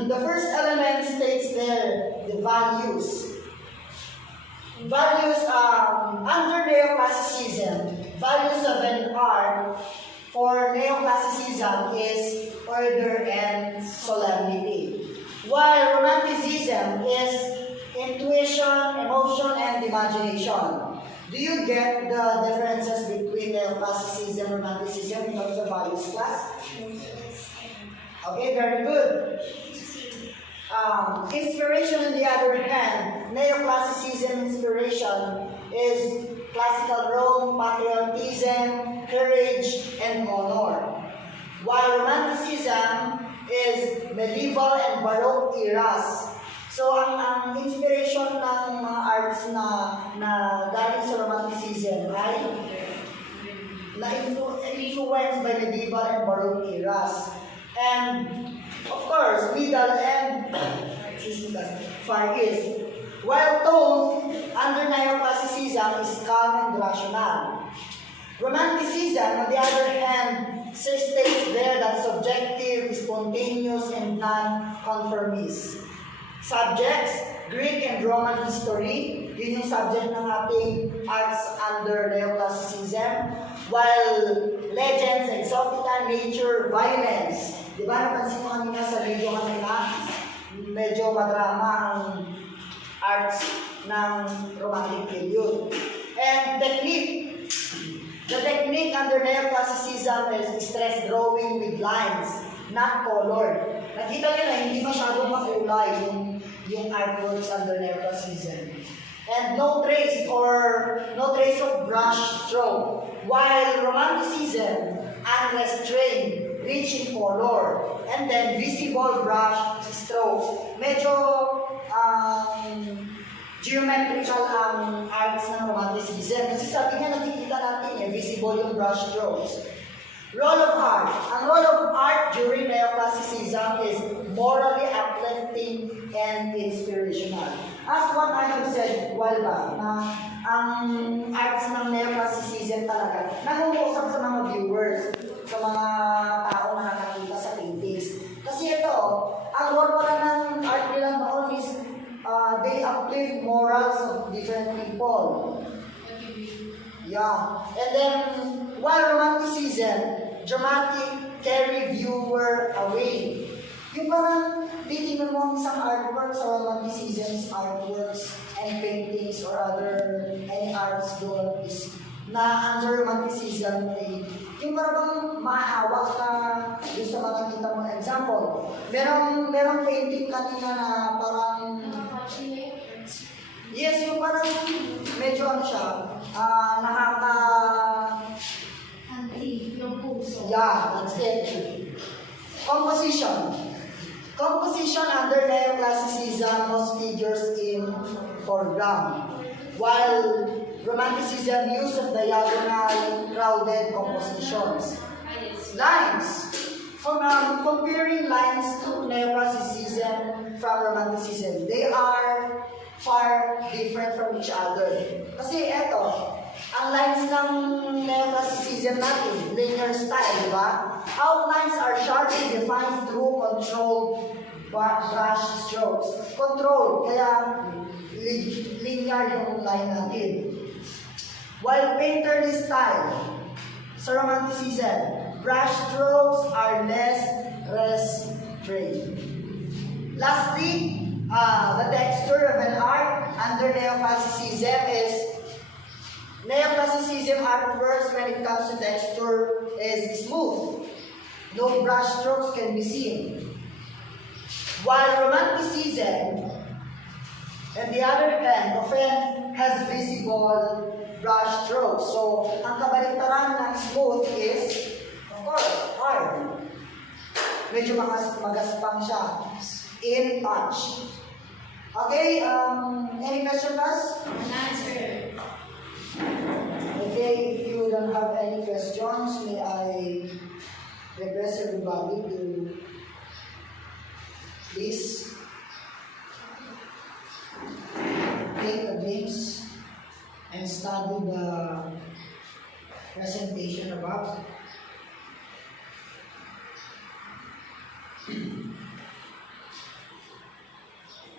the first element states there the values. Values under neoclassicism, values of an art for neoclassicism is order and solemnity, while romanticism is intuition, emotion, and imagination. Do you get the differences between neoclassicism and romanticism in terms of values, class? Okay, very good. Inspiration, on the other hand, neoclassicism inspiration is classical Rome, patriotism, courage, and honor. While romanticism is medieval and Baroque eras. So, ang inspiration ng mga arts na galing sa romanticism ay influenced by medieval and Baroque eras. And, of course, middle and far east. While tone under neoclassicism is calm and rational. Romanticism, on the other hand, states there that subjective, spontaneous, and non-conformist. Subjects, Greek and Roman history, yun yung subject ng ating arts under neoclassicism. While legends, exotica, nature, violence. Di ba napansin mo kanina sa video kanina, medyo madrama ang arts ng romantic period. And technique. The technique under neoclassicism is stress drawing with lines, not colored. Nakita nyo na hindi masyadong makulay yung artworks under neoclassicism. And no trace of brush stroke. While romanticism, unrestrained, rich in color, and then visible brush strokes. Medyo geometrical ang arts ng romanticism. Kasi sabi nga nakikita natin visible yung brush strokes. Role of art. Ang role of art during neoclassicism is morally uplifting and inspirational. As what I have said while back, na ang arts ng neoclassicism talaga nangungusap sa mga viewers, sa mga tao na nakakita sa paintings. Kasi ito, ang role pala ng art nila noon is they uplift morals of different people. Yeah. And then, while romanticism, dramatic, carry viewer away. Yung parang titingnan mo ang isang artwork sa romanticism's artworks and paintings or any arts doon is na under romanticism yung parang mahawak ka doon sa makikita mo. Example, merong painting kanina na parang yes, yung parang medyo ano siya, yeah, that's it. Composition under neoclassicism most figures in foreground, while romanticism use of diagonal, crowded compositions. Lines. Comparing lines to neoclassicism from romanticism, they are far different from each other. Kasi eto, ang lines ng neoclassicism natin, linear style, di ba? Outlines are sharply defined through controlled brush strokes. Control, kaya linear yung line natin. While painterly style, sa romanticism, brush strokes are less restrained. Lastly, the texture of an art under neoclassicism is Neoclassicism artworks, when it comes to texture, is smooth. No brush strokes can be seen. While Romanticism, on the other hand, often has visible brush strokes. So, ang kabaliktaran ng smooth is, of course, hard. Medyo magaspang siya in touch. Okay, any question, guys? An answer. Okay, if you don't have any questions, may I request everybody to please take a glimpse and study the presentation above.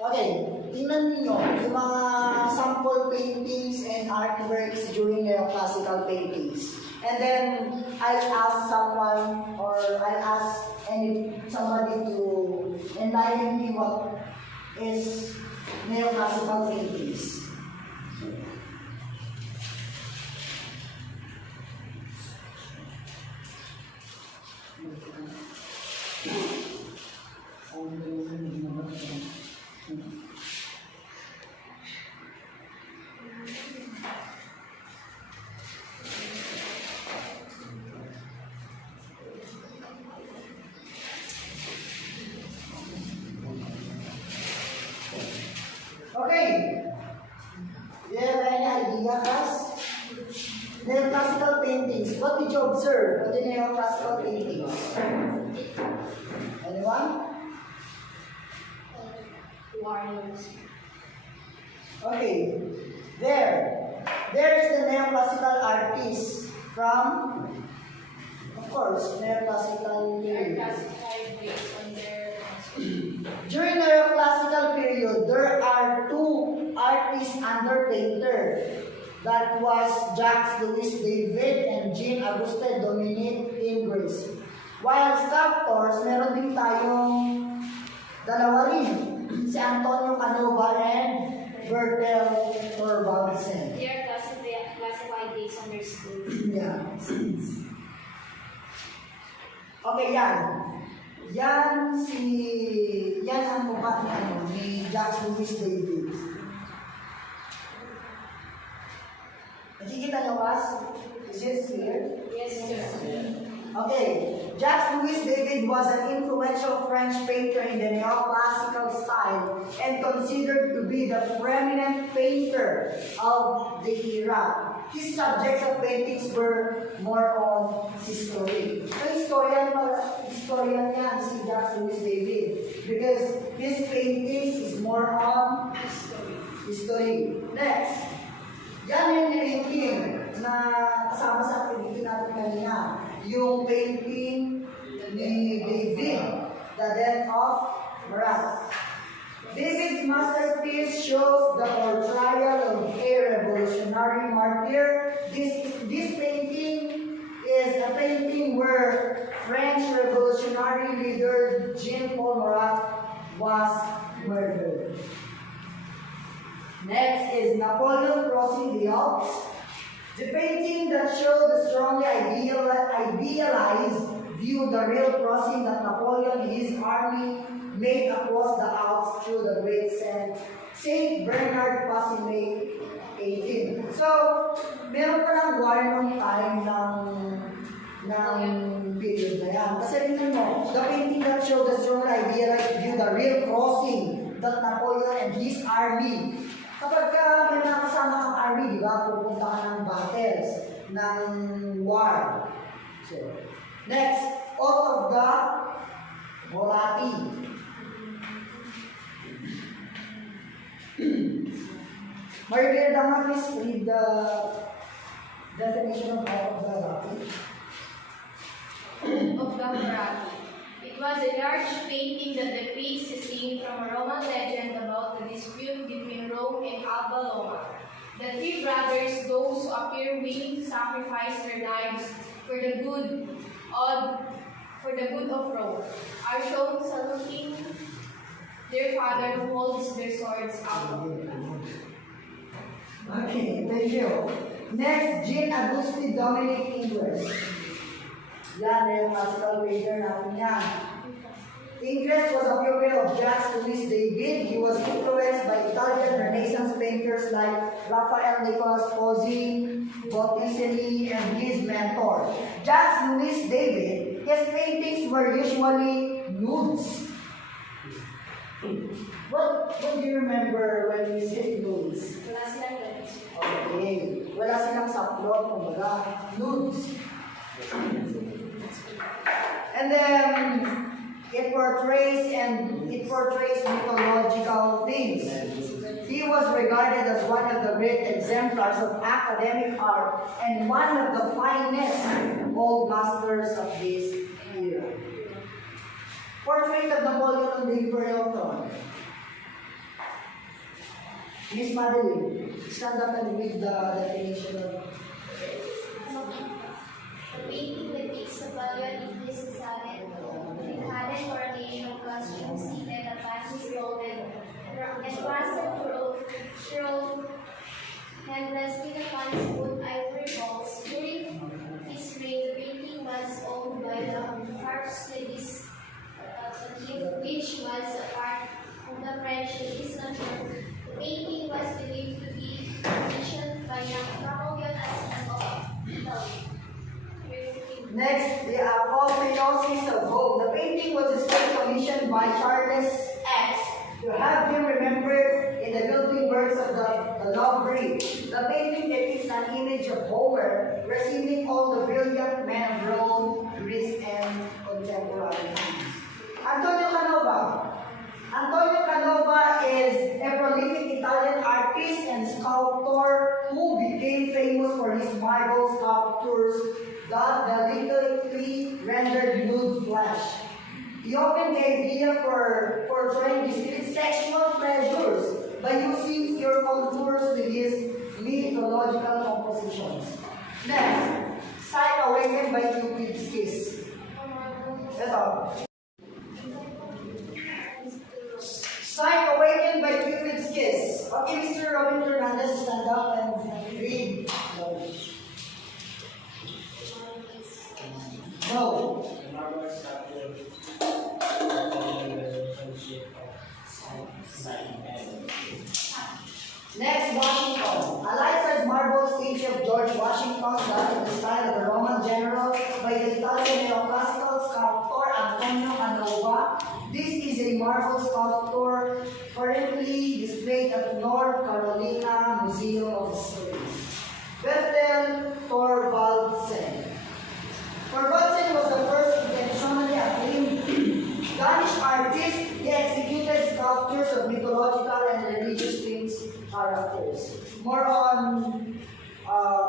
Okay, tingnan niyo yung mga sample paintings and artworks during neoclassical paintings. And then, I'll ask someone or I'll ask somebody to enlighten me what is neoclassical paintings. Okay. Do you have any idea, guys? Neoclassical paintings. What did you observe in the neoclassical paintings? Anyone? Warriors. Okay. There is the neoclassical artist from, of course, neoclassical They are period. classified based on their During the neoclassical period, there are two artists under painter. That was Jacques Louis David and Jean-Auguste Dominique Ingres. While sculptors, meron din tayong dalawa rin. Si Antonio Canova and Bertel Thorvaldsen. They are classified based on their school. Yeah. Okay, yan. Yan ang mukha ni Jacques Louis David. Nakikita niyo, Was? Is it clear? Yes, sir. Okay. Jacques Louis David was an influential French painter in the neoclassical style and considered to be the preeminent painter of the era. His subjects of paintings were more on history. So, historian yan si Jacques Louis David because his paintings is more on history. Next. Yan yung painting na kasama sa activity natin kanina. Yung painting ni David, The Death of Marat. David's masterpiece shows the portrayal of a revolutionary martyr. This painting is a painting where French revolutionary leader Jean-Paul Marat was murdered. Next is Napoleon crossing the Alps. The painting that showed the strongly idealized view the real crossing that Napoleon and his army made across the Alps through the Great Saint Bernard passing May 18. So, meron pa lang war nung time ng period na yan. Kasi tingnan mo, the painting that showed the strongly idealized view the real crossing that Napoleon and his army. Kapag may nakasama kang army, di ba, pupunta ka ng battles, ng war. So, next, Oath of the Morati. Maria Dama, please read the definition of Oath of the Morati. Of the Morati. It was a large painting that depicts a scene from a Roman legend about the dispute between Rome and Alba Longa. The three brothers, those who appear willing to sacrifice their lives for the good of Rome, are shown saluting their father who holds their swords out. Okay, thank you. Next, Jean Agustin Dominic Ingres. Yan, neoclassical painter natin yan. Ingres was a pupil of Jacques Louis David. He was influenced by Italian Renaissance painters like Raphael Nicolas Pozzi, Botticelli, and his mentor. Jacques Louis David, his paintings were usually nudes. What do you remember when you say nudes? Wala silang ganun. Okay. Wala silang saplot, kumbaga, nudes. And then, it portrays mythological themes. He was regarded as one of the great exemplars of academic art and one of the finest old masters of this era. Portrait of Napoleon on the Imperial throne. Miss Madeline, stand up and read the definition of. The painting depicts Napoleon in his salad, with Helen coronation costume seated upon his golden and wasted through and resting upon his wood ivory balls. During his reign, the painting was owned by the Archduchess, which was a part of the French Legislature. The painting was believed to be commissioned by Napoleon as king of Italy. Next, the Apotheosis of Hope. The painting was instead commissioned by Charles X. You have him remembered in the building works of the Love Breed. The painting depicts an image of Homer receiving all the brilliant men of Rome, Greece, and contemporary times. Antonio Canova. Antonio Canova is a prolific Italian artist and sculptor who became famous for his marble sculptures that delicately rendered nude flesh. He opened the idea for portraying distinct sexual pleasures by using pure contours with his mythological compositions. Next, Sight Awakened by Cupid's Kiss. Ito. Sight Awakened by Cupid's Kiss. Okay, Mr. Robin Fernandez, stand up and read. No. The marble sculpture the relationship of sight and Next, Washington. A life-size marble statue of George Washington done in the style of a Roman general by the Italian neoclassical sculptor Antonio Canova. This is a marble sculpture currently displayed at North Carolina Museum of History. Bertel Thorvaldsen. Thorvaldsen was the first intentionally acclaimed Danish artist. He executed sculptures of mythological and religious themes characters. More on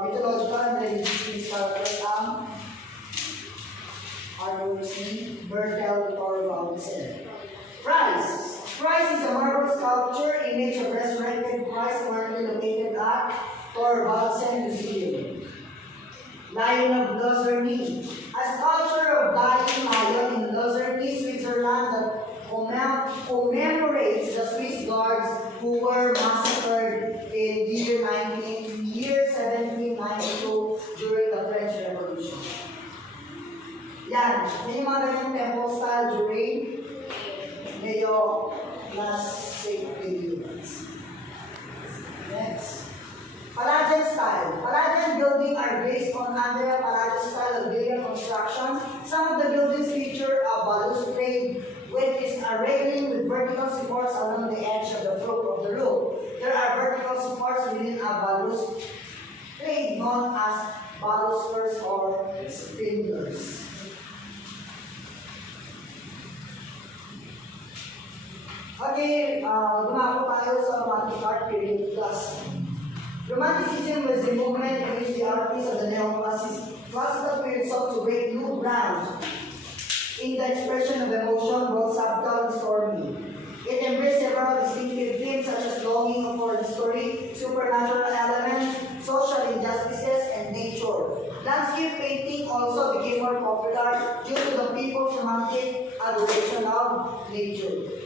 mythological and religious themes characters Bertel Thorvaldsen. Christ is a marble sculpture, image of resurrected Christ, currently located at Thorvaldsen Museum. Lion of Luzerne. A sculpture of dying lion in Luzerne, Switzerland that commemorates the Swiss guards who were massacred in year 1792 during the French Revolution. Yan. May mga ganyan temple style during neo-classic periods. Next. Palladian style. Palladian buildings are based on Andrea Palladio style of building construction. Some of the buildings feature a balustrade, which is a railing with vertical supports along the edge of the roof. There are vertical supports within a balustrade known as balusters or spindles. Okay, gumako tayo sa Romantic Art Period Plus. Romanticism was the movement in which the artists of the neoclassical period sought to break new ground in the expression of emotion, both subtle and stormy. It embraced several distinctive themes such as longing for history, supernatural elements, social injustices, and nature. Landscape painting also became more popular due to the people's romantic adoration of nature.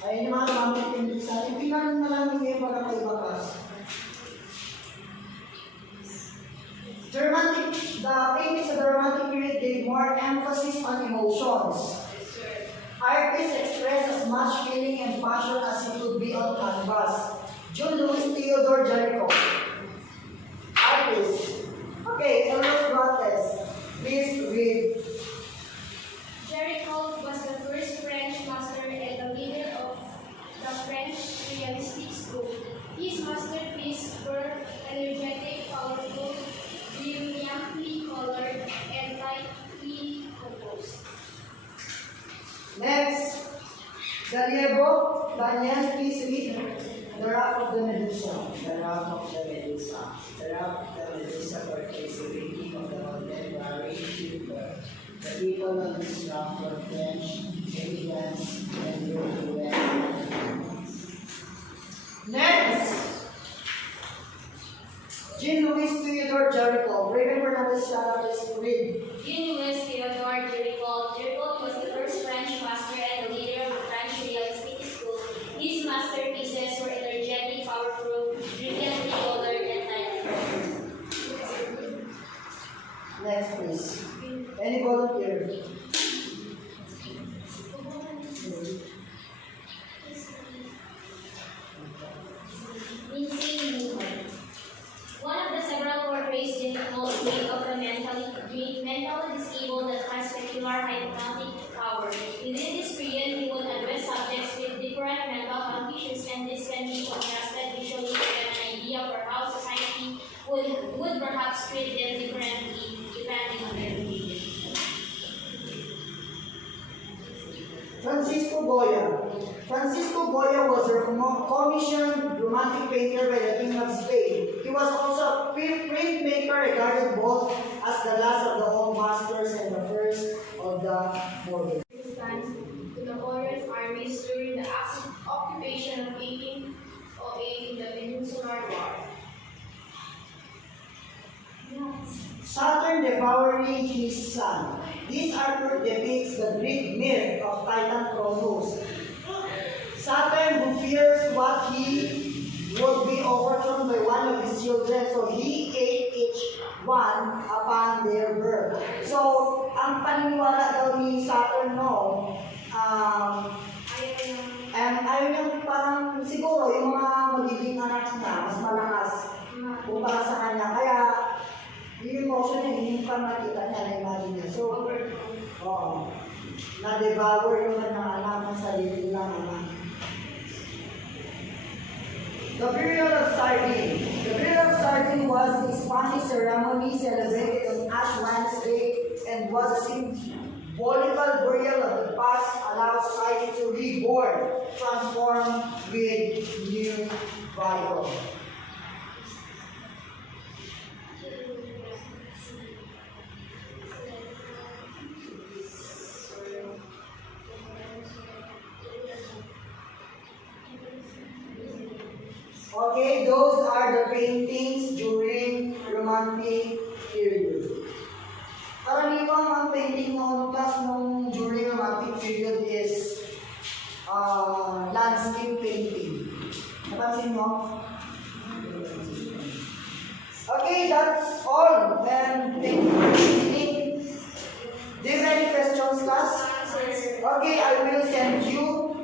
Ayun yung mga romantic painting sa atin. Hindi namin malaman ngayon para kay Bakas. The paintings of the Romantic period gave more emphasis on emotions. Artists expressed as much feeling and passion as it could be on canvas. John Louis Theodore Jericho. Artist. Okay, Carlos Brates. Please read. Jericho was the first French master and the leader of the French realistic school. His masterpieces were energetic, powerful, brilliantly colored, and tightly composed. Next. Galiebo. Daniel, please read. The Wrath of the Medusa. The Wrath of the Medusa. The Wrath of the Medusa portrays the breaking of the contemporary silver. The people on this wrath were French, immigrants, and Europeans. Next. Jean Louis Theodore Jericho. Raven Fernandez Sara, please read. Jean-Louis Theodore Jericho. Jericho was the first French master and the leader of the French realistic school. His masterpieces were energetic, powerful, brilliantly colored, and tightly. Next, please. Any volunteer? Lindsay Newman. One of the several portraits Jericho made of the mentally disabled that has peculiar hypnotic power. Within this period, he would address subjects with different mental conditions, and this can be contrasted visually to get an idea for how society would perhaps treat them differently depending on their behavior. Francisco Goya. Francisco Goya was a commissioned romantic painter by the King of Spain. He was also a printmaker regarded both as the last of the old masters and the first of the modern. Resistance to the Napoleon's armies during the occupation of 1808 in the Peninsular War. Saturn devouring his son. This artwork depicts the Greek myth of Titan Kronos. Saturn, who fears what he would be overthrown by one of his children, so he ate each one upon their birth. So, ang paniniwala daw ni Saturn no, ayaw niyang parang siguro yung mga magiging anak niya, mas malakas kumpara sa kanya. Kaya, yung emotion niya, hindi pa makita niya, na-imagine niya. So, na-devour yung kanyang anak ng sarili lang naman. The burial of Sardine. The burial of Sardine was a Spanish ceremony celebrated on Ash Wednesday and was a symbolical burial of the past, allow society to reborn, transform with new vigor. Okay, those are the paintings during Romantic period. Karaniwang ang painting noon class nung during Romantic period is landscape painting. Napansin mo? Okay, that's all. And thank you for listening. Do you have any questions, class? Okay, I will send you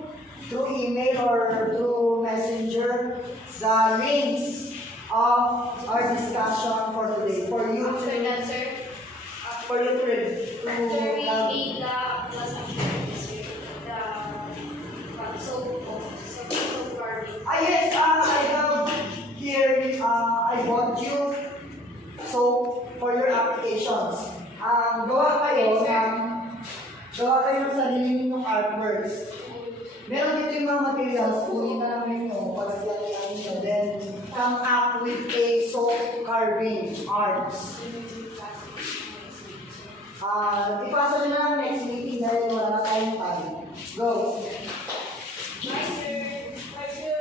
through email or through messenger the links of our discussion for today for you After to that, sir, for you to after we have. made the plus the so carving. Yes, I have here, I bought you so for your applications. Gawa kayo ng sarili ninyong artworks. Meron dito yung mga materials, kunin na lang ninyo, pagkakilala ninyo, then come up with a soap carving arts. Ipasa nyo na lang next meeting dahil wala na tayong time. Go! Bye, sir. Bye, sir.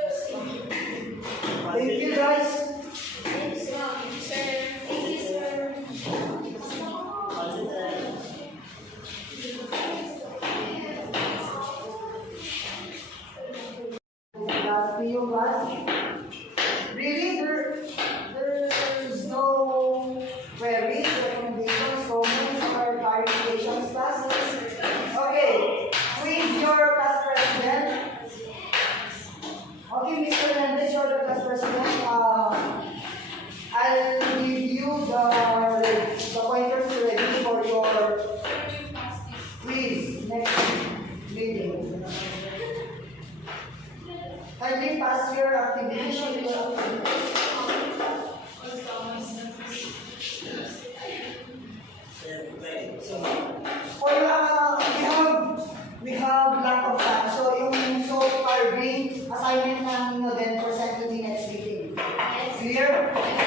Thank you guys! Thank you, sir. Thank you, sir. Last video class. Really, there's no query clear?